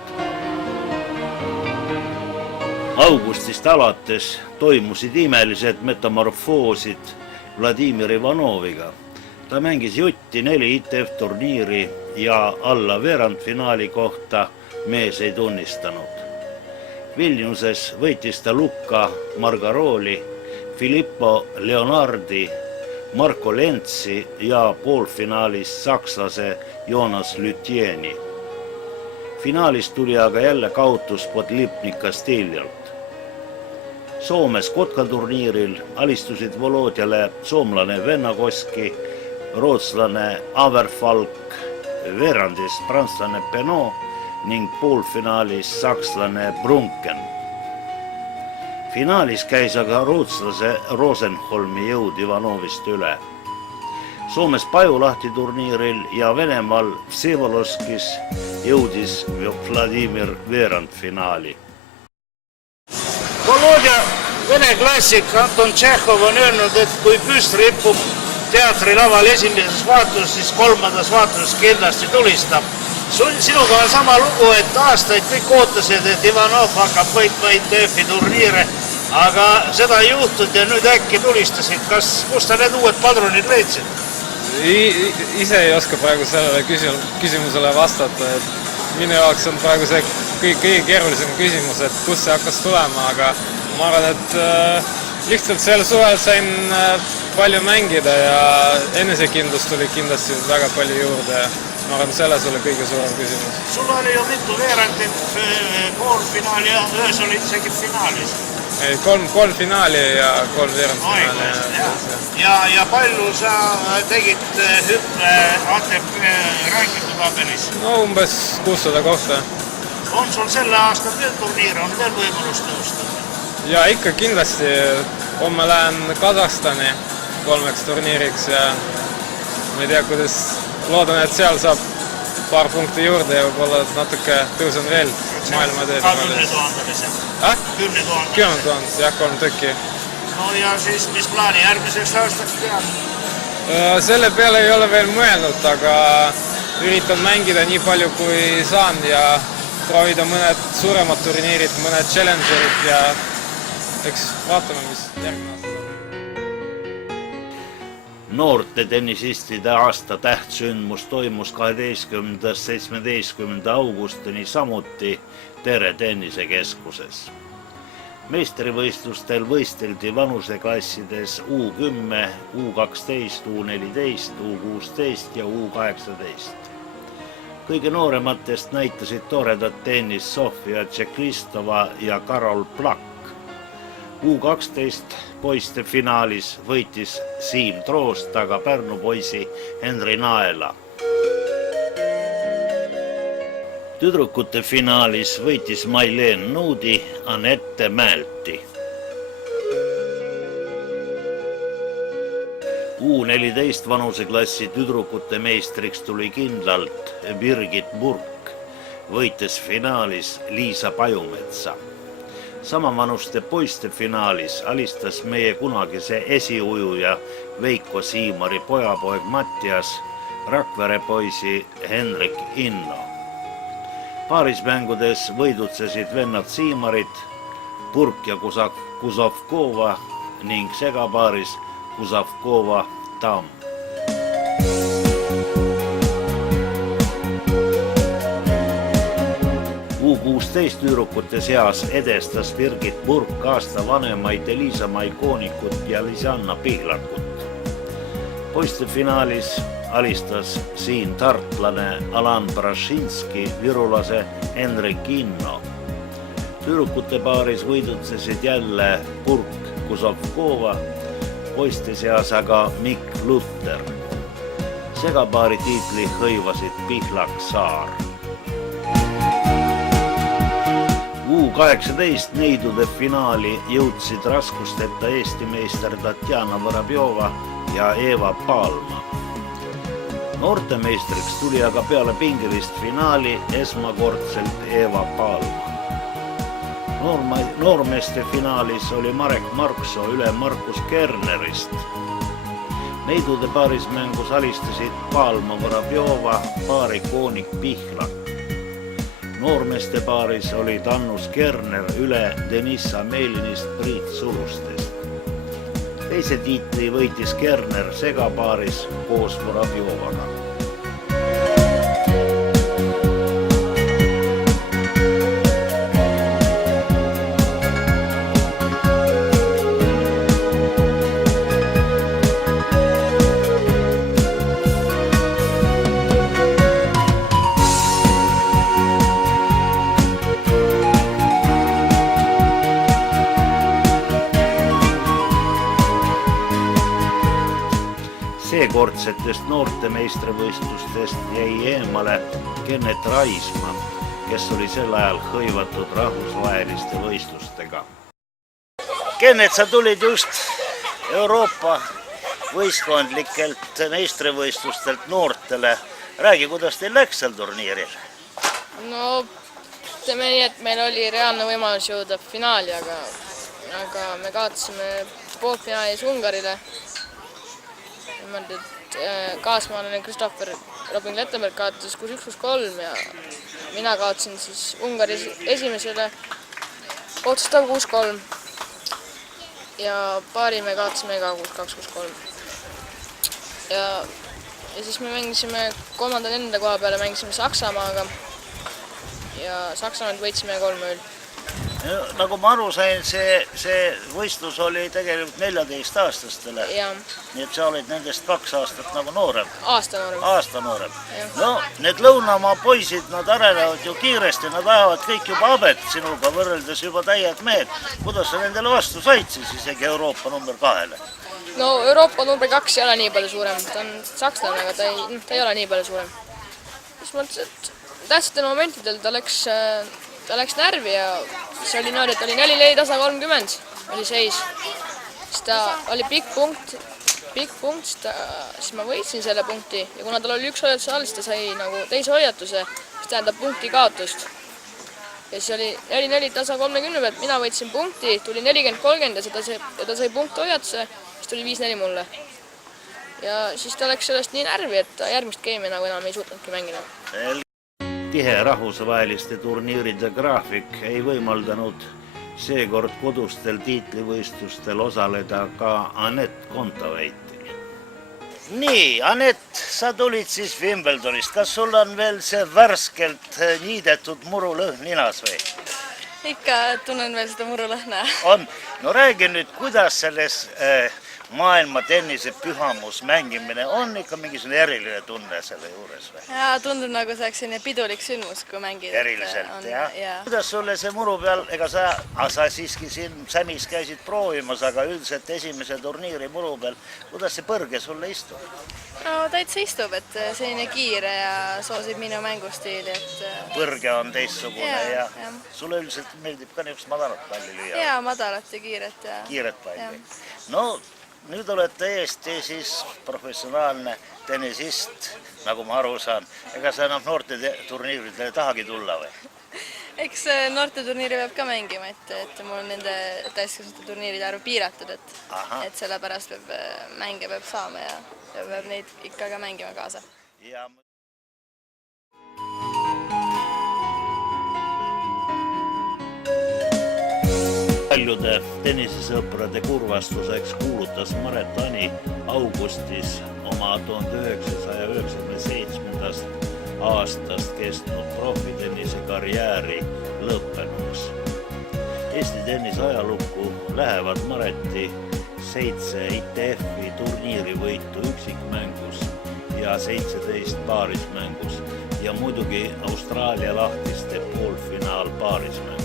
Augustist alates toimusid imelised metamorfoosid Vladimir Ivanoviga. Ta mängis jutti 4 ITF turniiri ja alla veerandfinaali kohta mees ei tunnistanud. Vilniuses võitis ta Luka Margaroli, Filippo Leonardi, Marko Lentsi ja poolfinaalis sakslase Jonas Lütjeni. Finaalis tuli aga jälle kaotus Podlipnik Castillolt. Soomes Kotka-turniiril alistusid Volodjale soomlane Vennakoski, rootslane Averfalk, veerandis prantslane Penot ning poolfinaalis sakslane Brunken. Finaalis käis aga rootslase Rosenholmi jõud Ivanovist üle. Soomes Pajulahti turniiril ja Venemaal Vsevolodskis jõudis Vladimir veerandfinaali. Volodja vene klassik Anton Tšehhov on öelnud, et kui püst ripub teatrilaval esimeses vaatuses, siis kolmandas vaatuses kindlasti tulistab. Sinuga on sama lugu, et aastaid kõik ootasid, et Ivanov hakkab võitma ITF-i turniire, aga seda ei juhtud ja nüüd äkki tulistasid. Kust sa need uued padrunid leidsid? Ise ei oska praegu sellele küsimusele vastata. Minu jaoks on praegu see kõige keerulisem küsimus, et kust see hakkas tulema, aga ma arvan, et lihtsalt sel suvel sain palju mängida ja enesekindlust tuli kindlasti väga palju juurde. Ma arvan, selles oli kõige suurem küsimus. Sul oli ju mitu veerandit, poolfinaali ja ühes oli isegi finaalis. 3 finaali ja 3 veerandfinaali. Ja palju sa tegid hüppe ATP rankingu tabelis? No umbes 600 kohta. On sul selle aasta veel turniir, on veel võimalus tõusta? Ja ikka kindlasti. Homme lähen Kasahstani 3 turniiriks ja ma ei tea, kuidas loodan, et seal saab paar punkti juurde ja võib-olla natuke tõusen veel maailma teed. 10 000 lihtsalt? 10 000? 10 000, jah, 3 tükki. No ja siis mis plaani järgmiseks aastaks peab? Selle peale ei ole veel mõelnud, aga üritan mängida nii palju kui saan ja proovida mõned suuremad turniirid, mõned challengerid ja eks vaatame, mis järgmine aasta. Noorte tennisistide aasta tähtsündmus toimus 12.–17. augustini samuti Tere tennisekeskuses. Meistrivõistlustel võisteldi vanuseklassides U10, U12, U14, U16 ja U18. Kõige noorematest näitasid tooredat tennis Sofia Tšeklistova ja Karol Plak. U12 poiste finaalis võitis Siim Troost, aga Pärnu poisi Henri Naela. Tüdrukute finaalis võitis Mailen Nuudi Anette Mälti. U14 vanuseklassi tüdrukute meistriks tuli kindlalt Birgit Burk, võites finaalis Liisa Pajumetsa. Samavanuste poiste finaalis alistas meie kunagise esiujuja Veiko Siimari pojapoeg Mattias Rakvere poisi Henrik Inno. Paarismängudes võidutsesid vennad Siimarid, Burk ja Kuzovkova ning segapaaris Kuzovkova-Tamm. U16 tüdrukute seas edestas Birgit Burk aasta vanemaid Elisa-Mai Koonikut ja Lisanna Pihlakut. Poiste finaalis alistas siin tartlane Alan Brašinski virulase Henrik Inno. Tüdrukute paaris võidutsesid jälle Burk Kuzovkova, poiste seas aga Mikk Lutter. Segapaari tiitli hõivasid Pihlak Saar. U18 neidude finaali jõudsid raskusteta Eesti meister Tatjana Vorobjova ja Eva Palma. Noortemeistriks tuli aga peale pingilist finaali esmakordselt Eva Palma. Noormeeste finaalis oli Marek Marksoo üle Markus Kernerist. Neidude paarismängus alistasid Palma Vorobjova, paari Koonik Pihlak. Noormeeste paaris oli Tannus Kerner üle Denissa Meilinist Priit Surustest. Teise tiitli võitis Kerner segapaaris koos Vorobjovaga. Seekordsetest noorte meistrivõistlustest jäi eemale Kennet Raismaa, kes oli sel ajal hõivatud rahvusvaheliste võistlustega. Kennet, sa tulid just Euroopa võistkondlikelt meistrivõistlustelt noortele. Räägi, kuidas teil läks seal turniiril? No, ütleme nii, et meil oli reaalne võimalus jõuda finaali, aga me kaotasime poolfinaalis Ungarile. Kaasmaalane Christopher Robin-Lettenberg kaotas 6-1-3 ja mina kaotasin siis Ungaris esimesele otsustav 6-3 ja paari me kaotasime ka 6-2-6-3 ja siis me mängisime kolmanda nende koha peale, mängisime Saksamaaga ja Saksamaad võitsime 3-0. Nagu ma aru sain, see võistlus oli tegelikult 14-aastastele. Nii et sa olid nendest 2 aastat nagu noorem. Aasta noorem. No, need Lõunamaa poisid, nad arenevad ju kiiresti, nad ajavad kõik juba abet sinuga võrreldes juba täied mehed. Kuidas sa nendele vastu said siis isegi Euroopa number 2-le? No, Euroopa number 2 ei ole nii palju suurem. Ta on sakslane, aga ta ei ole nii palju suurem. Siis mõtles, et tähtsatel momentidel ta läks närvi ja see oli niimoodi, et oli 4-4 tasa 30 oli seis. Siis ta oli pikk punkt, siis ma võitsin selle punkti ja kuna tal oli üks hoiatus all, siis ta sai nagu teise hoiatuse, mis tähendab punkti kaotust. Ja siis oli 4-4 tasa 30 pealt, mina võitsin punkti, tuli 40-30 ja ta sai punkt hoiatuse, siis tuli 5-4 mulle. Ja siis ta läks sellest nii närvi, et järgmist game'i nagu enam ei suutnudki mängida. Tihe rahvusvaheliste turniiride graafik ei võimaldanud seekord kodustel tiitlivõistlustel osaleda ka Anett Kontaveitil. Nii, Anett, sa tulid siis Wimbledonist. Kas sul on veel see värskelt niidetud murulõhn ninas või? Ikka tunnen veel seda murulõhna. On. No räägi nüüd, kuidas selles maailma tennise pühamus mängimine on ikka mingisugune eriline tunne selle juures või? Ja tundub nagu see oleks selline pidulik sündmus, kui mängida. Eriliselt, jah? Kuidas sulle see muru peal, ega sa siiski siin Sämis käisid proovimas, aga üldiselt esimese turniiri muru peal, kuidas see põrge sulle istub? No täitsa istub, et selline kiire ja soosib minu mängustiili, et Põrge on teistsugune ja jah. sulle üldiselt meeldib ka niisugust madalat palli lüüa? Ja madalat ja kiiret ja Kiiret palli? jah. No nüüd oled täiesti siis professionaalne tennisist, nagu ma aru saan. Ega sa enam noorte turniiridele tahagi tulla või? Eks noorteturniiri peab ka mängima, et mul on nende täiskasvanute turniiride arv piiratud, et sellepärast mänge peab saama ja peab neid ikka ka mängima kaasa. Ja... Paljude tennisesõprade kurvastuseks kuulutas Maret Ani augustis oma 1997. aastast kestnud profitennise karjääri lõppenuks. Eesti tennise ajalukku lähevad Mareti 7 ITF-i turniirivõitu üksikmängus ja 17 paarismängus ja muidugi Austraalia lahtiste poolfinaal paarismängus.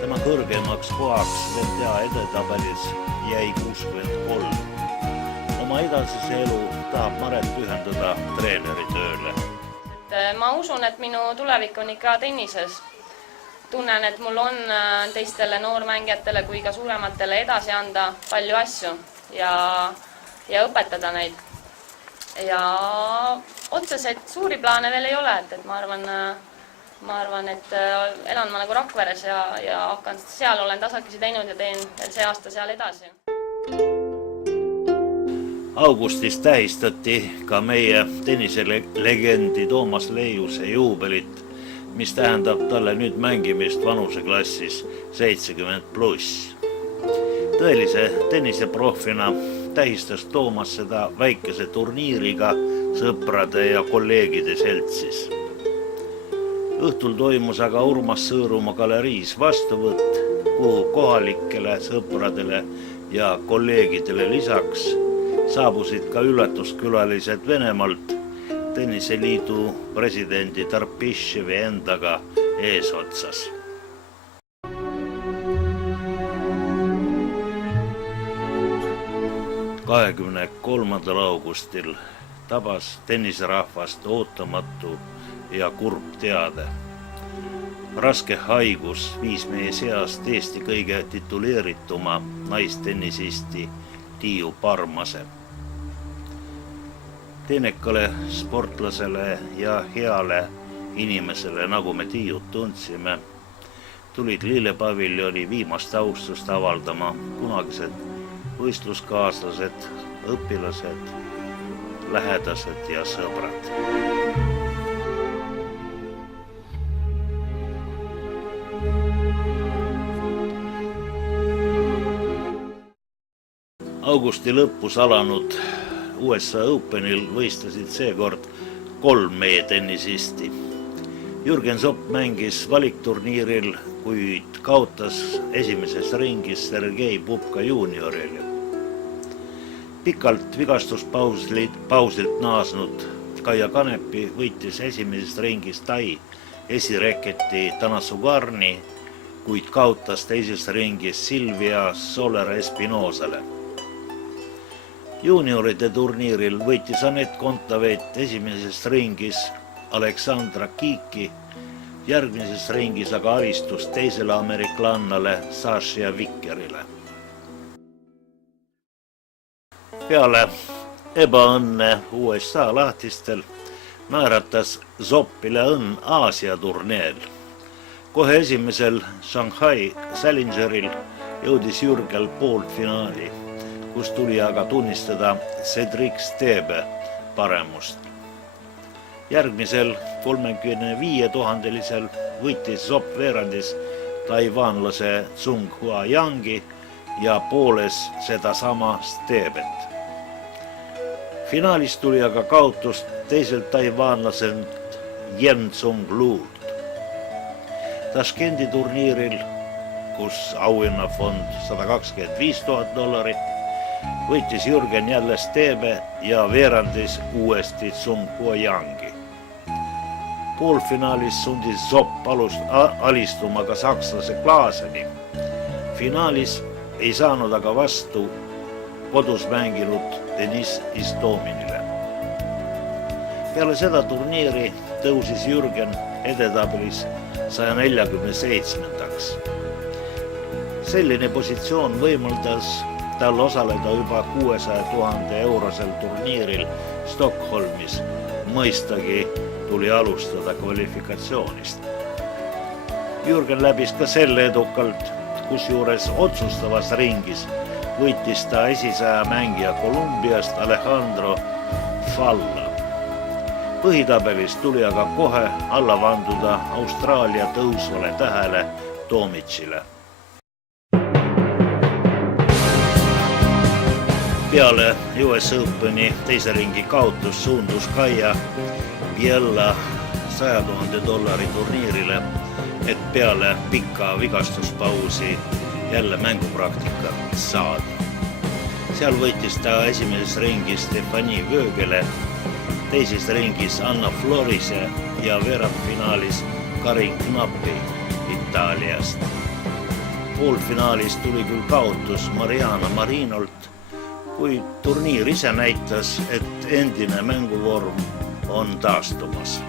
Tema kõrgemaks kohaks WTA edetabelis jäi 63. Oma edasise elu tahab Maret pühendada treeneritööle. Ma usun, et minu tulevik on ikka tennises. Tunnen, et mul on teistele noormängijatele kui ka suurematele edasi anda palju asju ja õpetada neid. Ja otseselt suuri plaane veel ei ole, et ma arvan, et elan ma nagu Rakveres ja hakkan seal, olen tasakesi teinud ja teen veel see aasta seal edasi. Augustis tähistati ka meie tenniselegendi Toomas Leiuse juubelit, mis tähendab talle nüüd mängimist vanuseklassis 70+. Tõelise tenniseprofina tähistas Toomas seda väikese turniiriga sõprade ja kolleegide seltsis. Õhtul toimus aga Urmas Sõõrumaa galeriis vastuvõtt, kuhu kohalikele sõpradele ja kolleegidele lisaks saabusid ka üllatuskülalised Venemaalt Tenniseliidu presidendi Tarpiševi endaga eesotsas. 23. augustil tabas tenniserahvast ootamatu ja kurb teade. Raske haigus viis meie seast Eesti kõige tituleerituma naistennisisti Tiiu Parmase. Teenekale sportlasele ja heale inimesele, nagu me Tiiut tundsime, tulid Lillepaviljoni viimast austust avaldama kunagised võistluskaaslased, õpilased, lähedased ja sõbrad. Augusti lõpus alanud USA Openil võistlesid seekord 3 meie tennisisti. Jürgen Zopp mängis valikturniiril, kuid kaotas esimeses ringis Sergei Pupka juuniorile. Pikalt vigastuspausilt naasnud Kaia Kanepi võitis esimeses ringis Tai esireketi Tanasugarni, kuid kaotas teises ringis Silvia Solera Espinosale. Juunioride turniiril võitis Anett Kontaveit esimeses ringis Aleksandra Kiiki, järgmises ringis aga alistus teisele ameeriklannale Sasha Vickerile. Peale ebaõnne USA lahtistel määratas Zoppile õnn Aasia turneel. Kohe esimesel Shanghai Challengeril jõudis Jürgel poolfinaali, kus tuli aga tunnistada Cedric Stebe paremust. Järgmisel 35 000-lisel võitis Zopp veerandis taiwanlase Tsung Hua Yangi ja pooles sedasama Stebet. Finaalis tuli aga kaotus teiselt taiwanlaselt Yen Tsung Luult. Taškendi turniiril, kus auhinnafond $125,000, võitis Jürgen jälle Stebe ja veerandis uuesti Sung Guoyangi. Poolfinaalis sundis Zopp alistuma ka sakslase Klaaseni. Finaalis ei saanud aga vastu kodus mänginud Deniss Istominile. Peale seda turniiri tõusis Jürgen edetabelis 147-ndaks. Selline positsioon võimaldas tal osaleda juba 600,000 eurosel turniiril Stockholmis. Mõistagi tuli alustada kvalifikatsioonist. Jürgen läbis ka selle edukalt, kusjuures otsustavas ringis võitis ta esisaja mängija Kolumbiast Alejandro Falla. Põhitabelis tuli aga kohe alla vanduda Austraalia tõusvale tähele Tomicile. Peale US Openi teise ringi kaotus suundus Kaia Biella $100,000 turniirile, et peale pika vigastuspausi jälle mängupraktikat saada. Seal võitis ta esimeses ringis Stefanie Vögele, teises ringis Anna Florise ja veerandfinaalis Karin Knappi Itaaliast. Poolfinaalis tuli küll kaotus Mariana Marinolt, kuid turniir ise näitas, et endine mänguvorm on taastumas.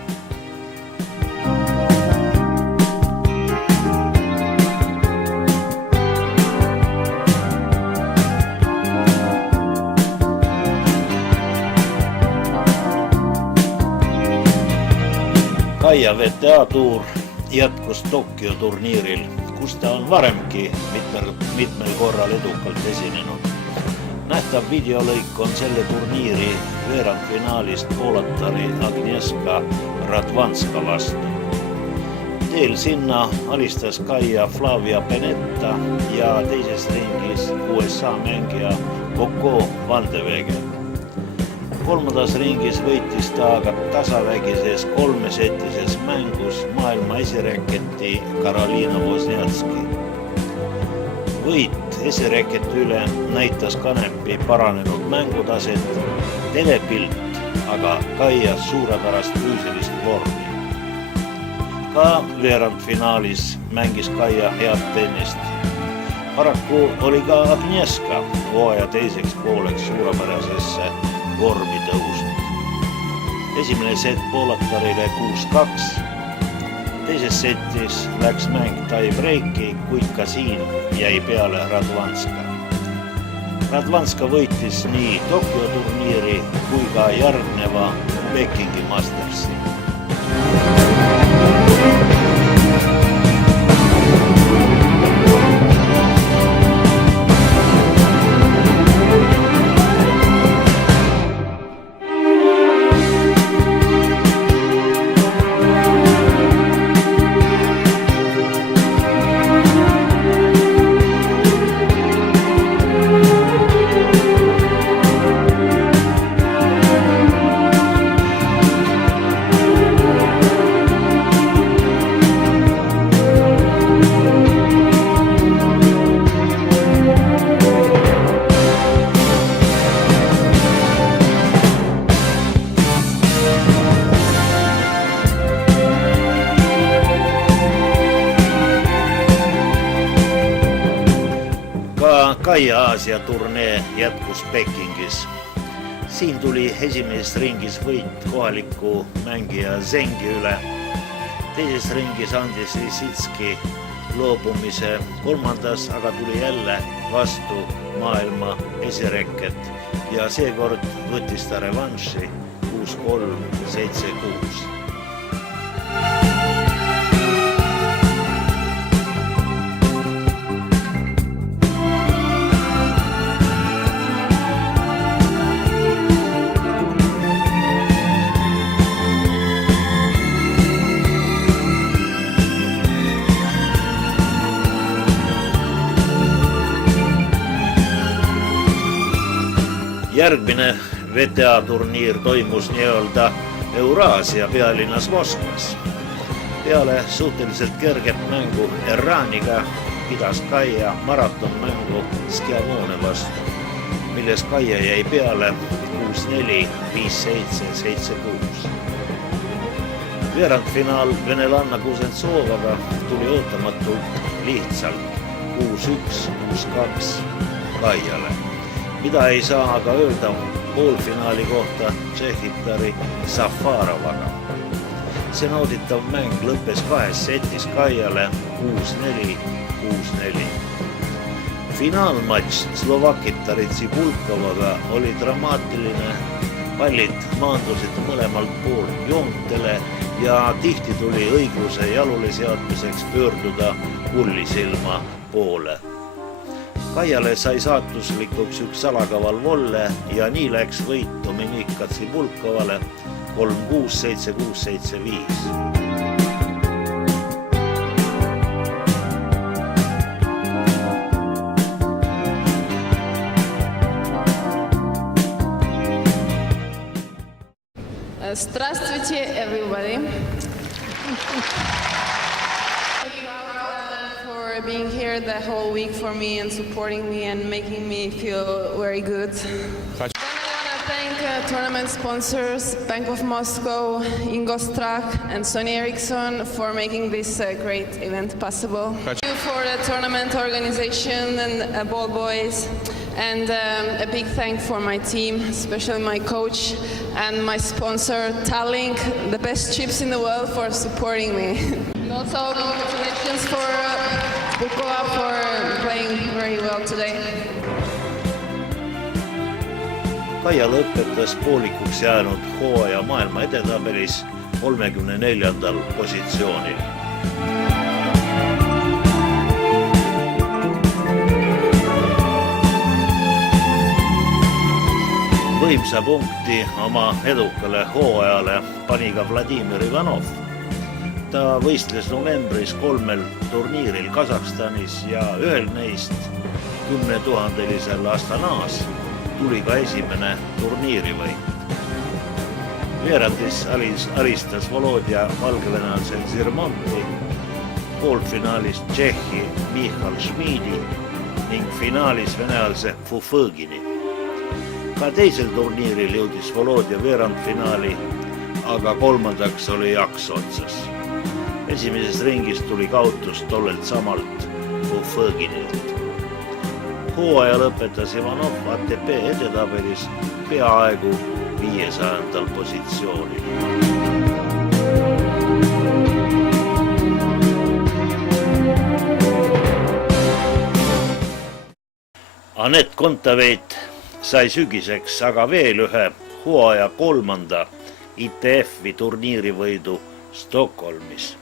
Kaia VTA tuur jätkus Tokyo turniiril, kus ta on varemgi mitmel korral edukalt esinenud. Nähtav videolõik on selle turniiri veerandfinaalist poolatari Agnieszka Radwanska vastu. Teel sinna alistas Kaia Flavia Pennetta ja teises ringis USA mängija Coco Vandeweghe. Kolmandas ringis võitis ta aga tasavägises kolmesetises mängus maailma esireketi Karolina Wozniacki. Võit esireketi üle näitas Kanepi paranenud mängutaset, telepilt aga Kaia suurepärast füüsilist vormi. Ka veerandfinaalis mängis Kaia head tennist. Paraku oli ka Agnieszka hooaja teiseks pooleks suurepärasesse vormi tõusnud. Esimene set poolatarile 6-2. Teises setis läks mäng tie-breaki, kuid ka siin jäi peale Radwanska. Radwanska võitis nii Tokyo turniiri kui ka järgneva Pekingi Mastersi. Kaia Aasia turnee jätkus Pekingis. Siin tuli esimeses ringis võit kohaliku mängija Zengi üle. Teises ringis andis Lisitski loobumise, kolmandas aga tuli jälle vastu maailma esireket ja seekord võttis ta revanši 6-3, 7-6. Järgmine VTA turniir toimus nii-öelda Euraasia pealinnas Moskvas. Peale suhteliselt kerget mängu Iraniga pidas Kaia maratonmängu Schiavone vastu, milles Kaia jäi peale 6-4, 5-7, 7-6. Veerandfinaal venelanna Kuzentsovaga tuli ootamatult lihtsalt 6-1, 6-2 Kaiale, mida ei saa aga öelda poolfinaali kohta tšehhitari Safarovaga. See nauditav mäng lõppes 2 setis Kaiale 6-4, 6-4. Finaalmatš slovakitari Cibulkovaga oli dramaatiline. Pallid maandusid mõlemalt poolt joontele ja tihti tuli õigluse jalule seadmiseks pöörduda Kullisilma poole. Kaiale sai saatuslikuks üks salakaval volle ja nii läks võit Dominika Cibulkovale 3-6, 7-6, 7-5. Здравствуйте, everybody. For being here the whole week for me and supporting me and making me feel very good. Then I want to thank tournament sponsors, Bank of Moscow, Ingostrak and Sony Ericsson for making this great event possible. Thank you for the tournament organization and ball boys. And a big thank for my team, especially my coach and my sponsor Tallink, the best chips in the world, for supporting me. And also congratulations for Bukova for playing very well today. Kaia lõpetas poolikuks jäänud hooaja maailma edetabelis 34. positsioonil. Võimsa punkti oma edukale hooajale pani ka Vladimir Ivanov. Ta võistles novembris 3 turniiril Kasahstanis ja ühel neist 10 000-lisel Astanaas tuli ka esimene turniirivõit. Veerandis alistas Volodja valgevenelase Zirmonti, poolfinaalis Tšehhi Michal Šmidi ning finaalis venelase Fufõgini. Ka teisel turniiril jõudis Volodja veerandfinaali, aga kolmandaks oli jaks otsas. Esimeses ringis tuli kaotus tollelt samalt Fufõginilt. Hooaja lõpetas Ivanov ATP edetabelis peaaegu 500. positsioonil. Anett Kontaveit sai sügiseks aga veel ühe hooaja 3. ITF-i turniirivõidu Stockholmis,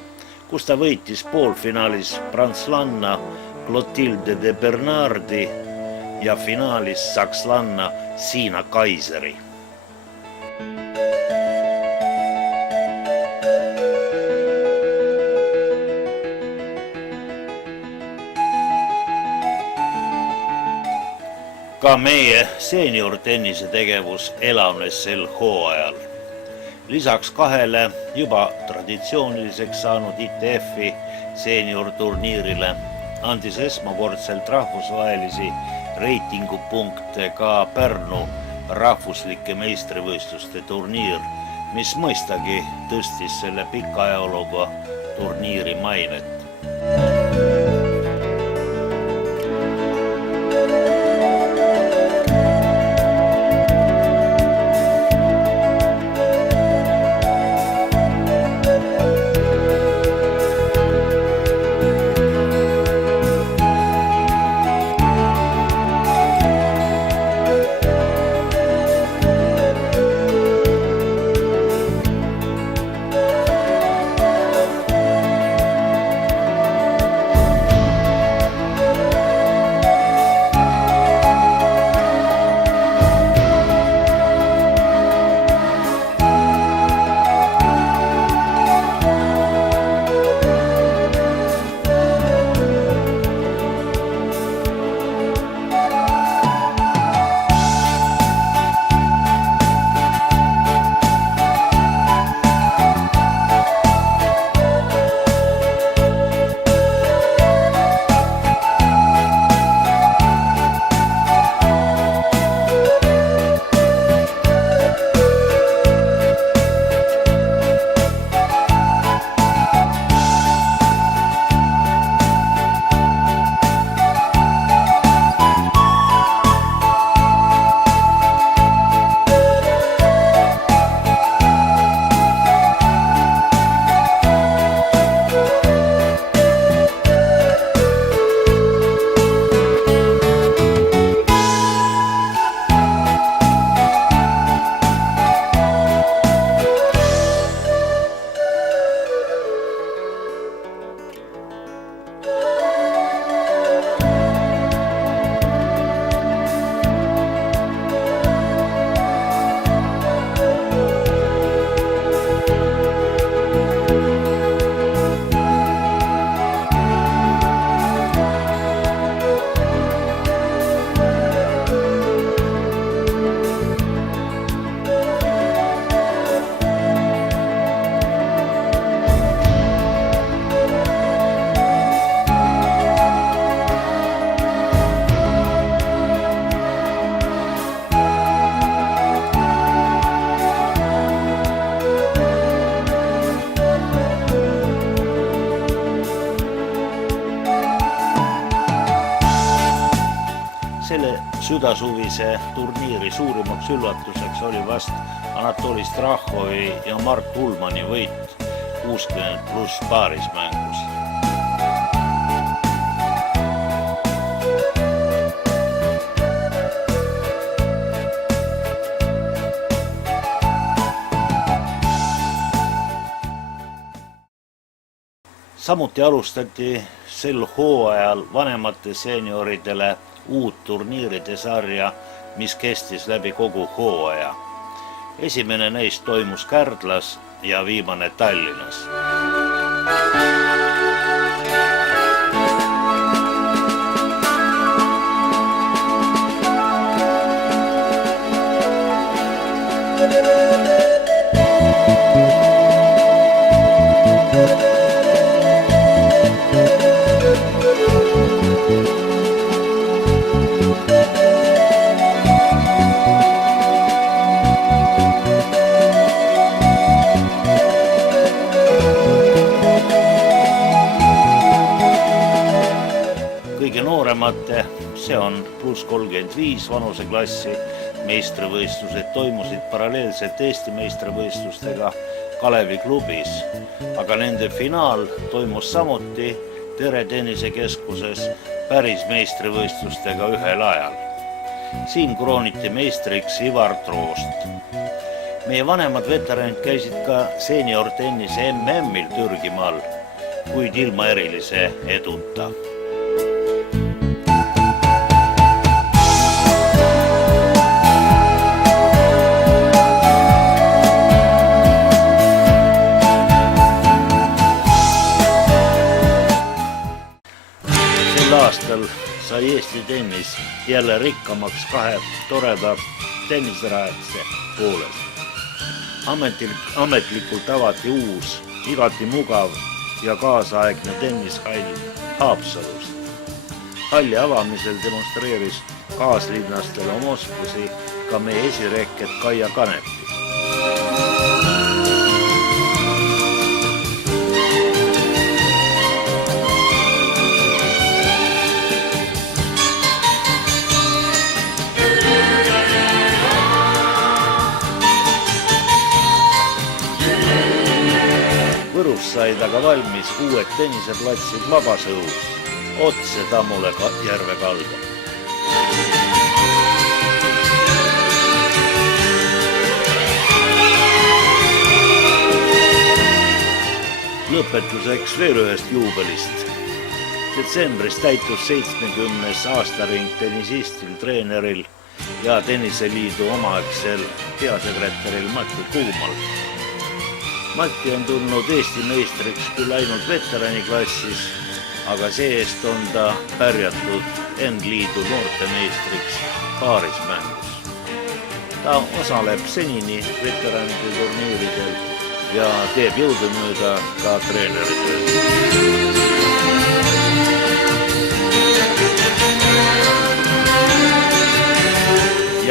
kus ta võitis poolfinaalis prantslanna Clotilde de Bernardi ja finaalis sakslanna Siina Kaiseri. Ka meie seeniortennise tegevus elavnes sel hooajal. Lisaks 2 juba traditsiooniliseks saanud ITF-i seeniorturniirile andis esmakordselt rahvusvahelisi reitingupunkte ka Pärnu rahvuslike meistrivõistluste turniir, mis mõistagi tõstis selle pika ajalooga turniiri mainet. Selle südasuvise turniiri suurimaks üllatuseks oli vast Anatoli Strahhovi ja Mart Ullmanni võit 60+ paarismängus. Samuti alustati sel hooajal vanemate senioridele uut turniiride sarja, mis kestis läbi kogu hooaja. Esimene neist toimus Kärdlas ja viimane Tallinnas. See on +35 vanuseklassi meistrivõistlused toimusid paralleelselt Eesti meistrivõistlustega Kalevi klubis, aga nende finaal toimus samuti Tere tennisekeskuses päris meistrivõistlustega ühel ajal. Siin krooniti meistriks Ivar Troost. Meie vanemad veteranid käisid ka senior tennise MM-il Türgimaal, kuid ilma erilise eduta. Aastal sai Eesti tennis jälle rikkamaks kahe toreda tennisrajatise pooles. Ametlikult avati uus, igati mugav ja kaasaegne tennishall Haapsalus. Halli avamisel demonstreeris kaaslinnastele oma oskusi ka meie esirekket Kaia Kanepi. Võrus said aga valmis uued tenniseplatsid vabas õhus, otse Tammule järve kalda. Lõpetuseks veel ühest juubelist. Detsembris täitus 70. aastaring tennisistil, treeneril ja Tenniseliidu omaaegsel peasekretäril Mati Kuumal. Mati on tulnud Eesti meistriks küll ainult veteraniklassis, aga see-eest on ta pärjatud N-liidu noortemeistriks paarismängus. Ta osaleb senini veteranide turniiridel ja teeb jõudumööda ka treeneritel.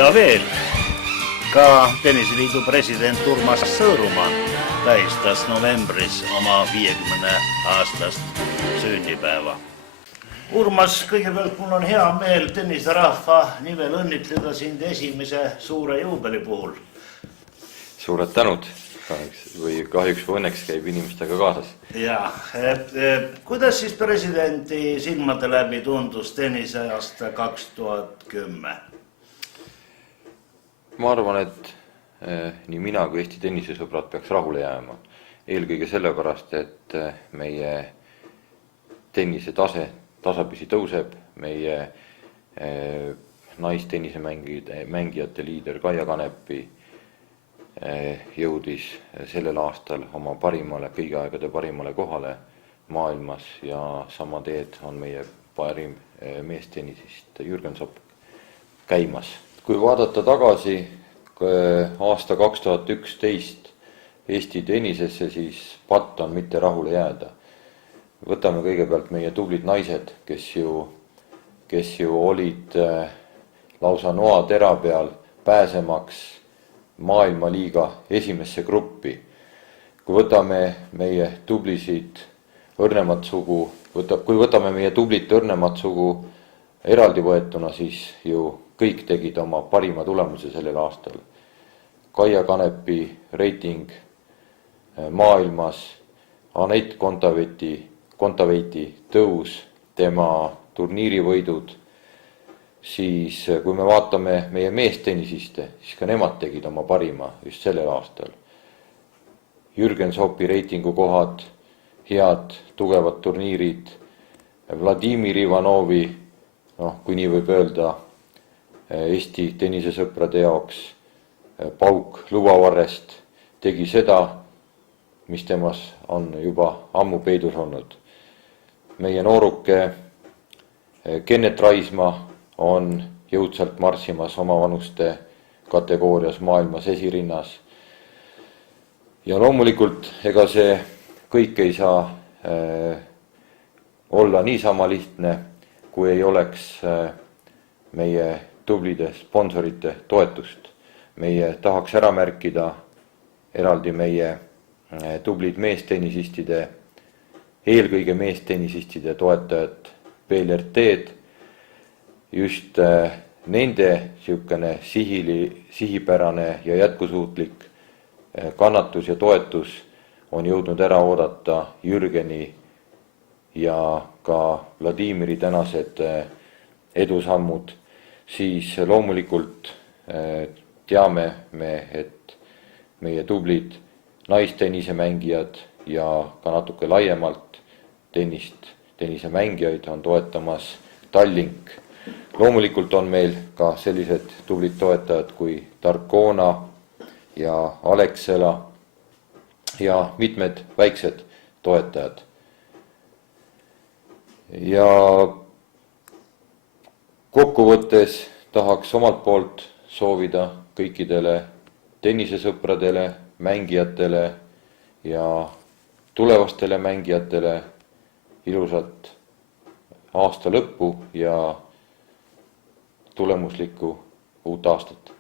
Ja veel, ka Tenniseliidu president Urmas Sõõrumaa tähistas novembris oma 50-aastast sünnipäeva. Urmas, kõigepealt mul on hea meel tennisrahva nimel õnnitleda sind esimese suure juubeli puhul. Suured tänud, kahjuks või õnneks käib inimestega kaasas. Ja, kuidas siis presidenti silmade läbi tundus tennise aasta 2010? Ma arvan, et nii mina kui Eesti tennisesõbrad peaks rahule jääma. Eelkõige sellepärast, et meie tennise tase tasapisi tõuseb, meie naistennisemängijate liider Kaia Kanepi jõudis sellel aastal oma kõigi aegade parimale kohale maailmas ja sama teed on meie parim meestennisist Jürgen Sopp käimas. Kui vaadata tagasi aasta 2011 Eesti tennisesse, siis patt on mitte rahule jääda. Võtame kõigepealt meie tublid naised, kes ju olid lausa noatera peal pääsemaks maailmaliiga esimesse gruppi. Kui võtame meie tublisid õrnemat sugu, kui võtame meie tublit õrnemat sugu eraldi võetuna siis ju kõik tegid oma parima tulemuse sellel aastal. Kaia Kanepi reiting maailmas, Anett Kontaveiti tõus, tema turniirivõidud, siis kui me vaatame meie meestenisiste, siis ka nemad tegid oma parima just sellel aastal. Jürgen Sopi reitingu kohad, head, tugevad turniirid, Vladimir Ivanovi, kui nii võib öelda, Eesti tennisesõprade jaoks pauk Lubavarrest tegi seda, mis temas on juba ammu peidus olnud. Meie nooruke Kennet Raismaa on jõudsalt marssimas omavanuste kategoorias maailmas esirinnas. Ja loomulikult ega see kõik ei saa olla niisama lihtne, kui ei oleks meie tublide sponsorite toetust. Meie tahaks ära märkida eraldi meie tublid meestenisistide, eelkõige meestenisistide toetajad PLRT-d, just nende siukene sihipärane ja jätkusuutlik kannatus ja toetus on jõudnud ära oodata Jürgeni ja ka Vladimiri tänased edusammud, siis loomulikult teame me, et meie tublid naistenisemängijad ja ka natuke laiemalt tenisemängijaid on toetamas Tallink. Loomulikult on meil ka sellised tublid toetajad kui Tarkona ja Alexela ja mitmed väiksed toetajad. Ja kokkuvõttes tahaks omalt poolt soovida kõikidele tennisesõpradele, mängijatele ja tulevastele mängijatele ilusat aasta lõppu ja tulemuslikku uut aastat.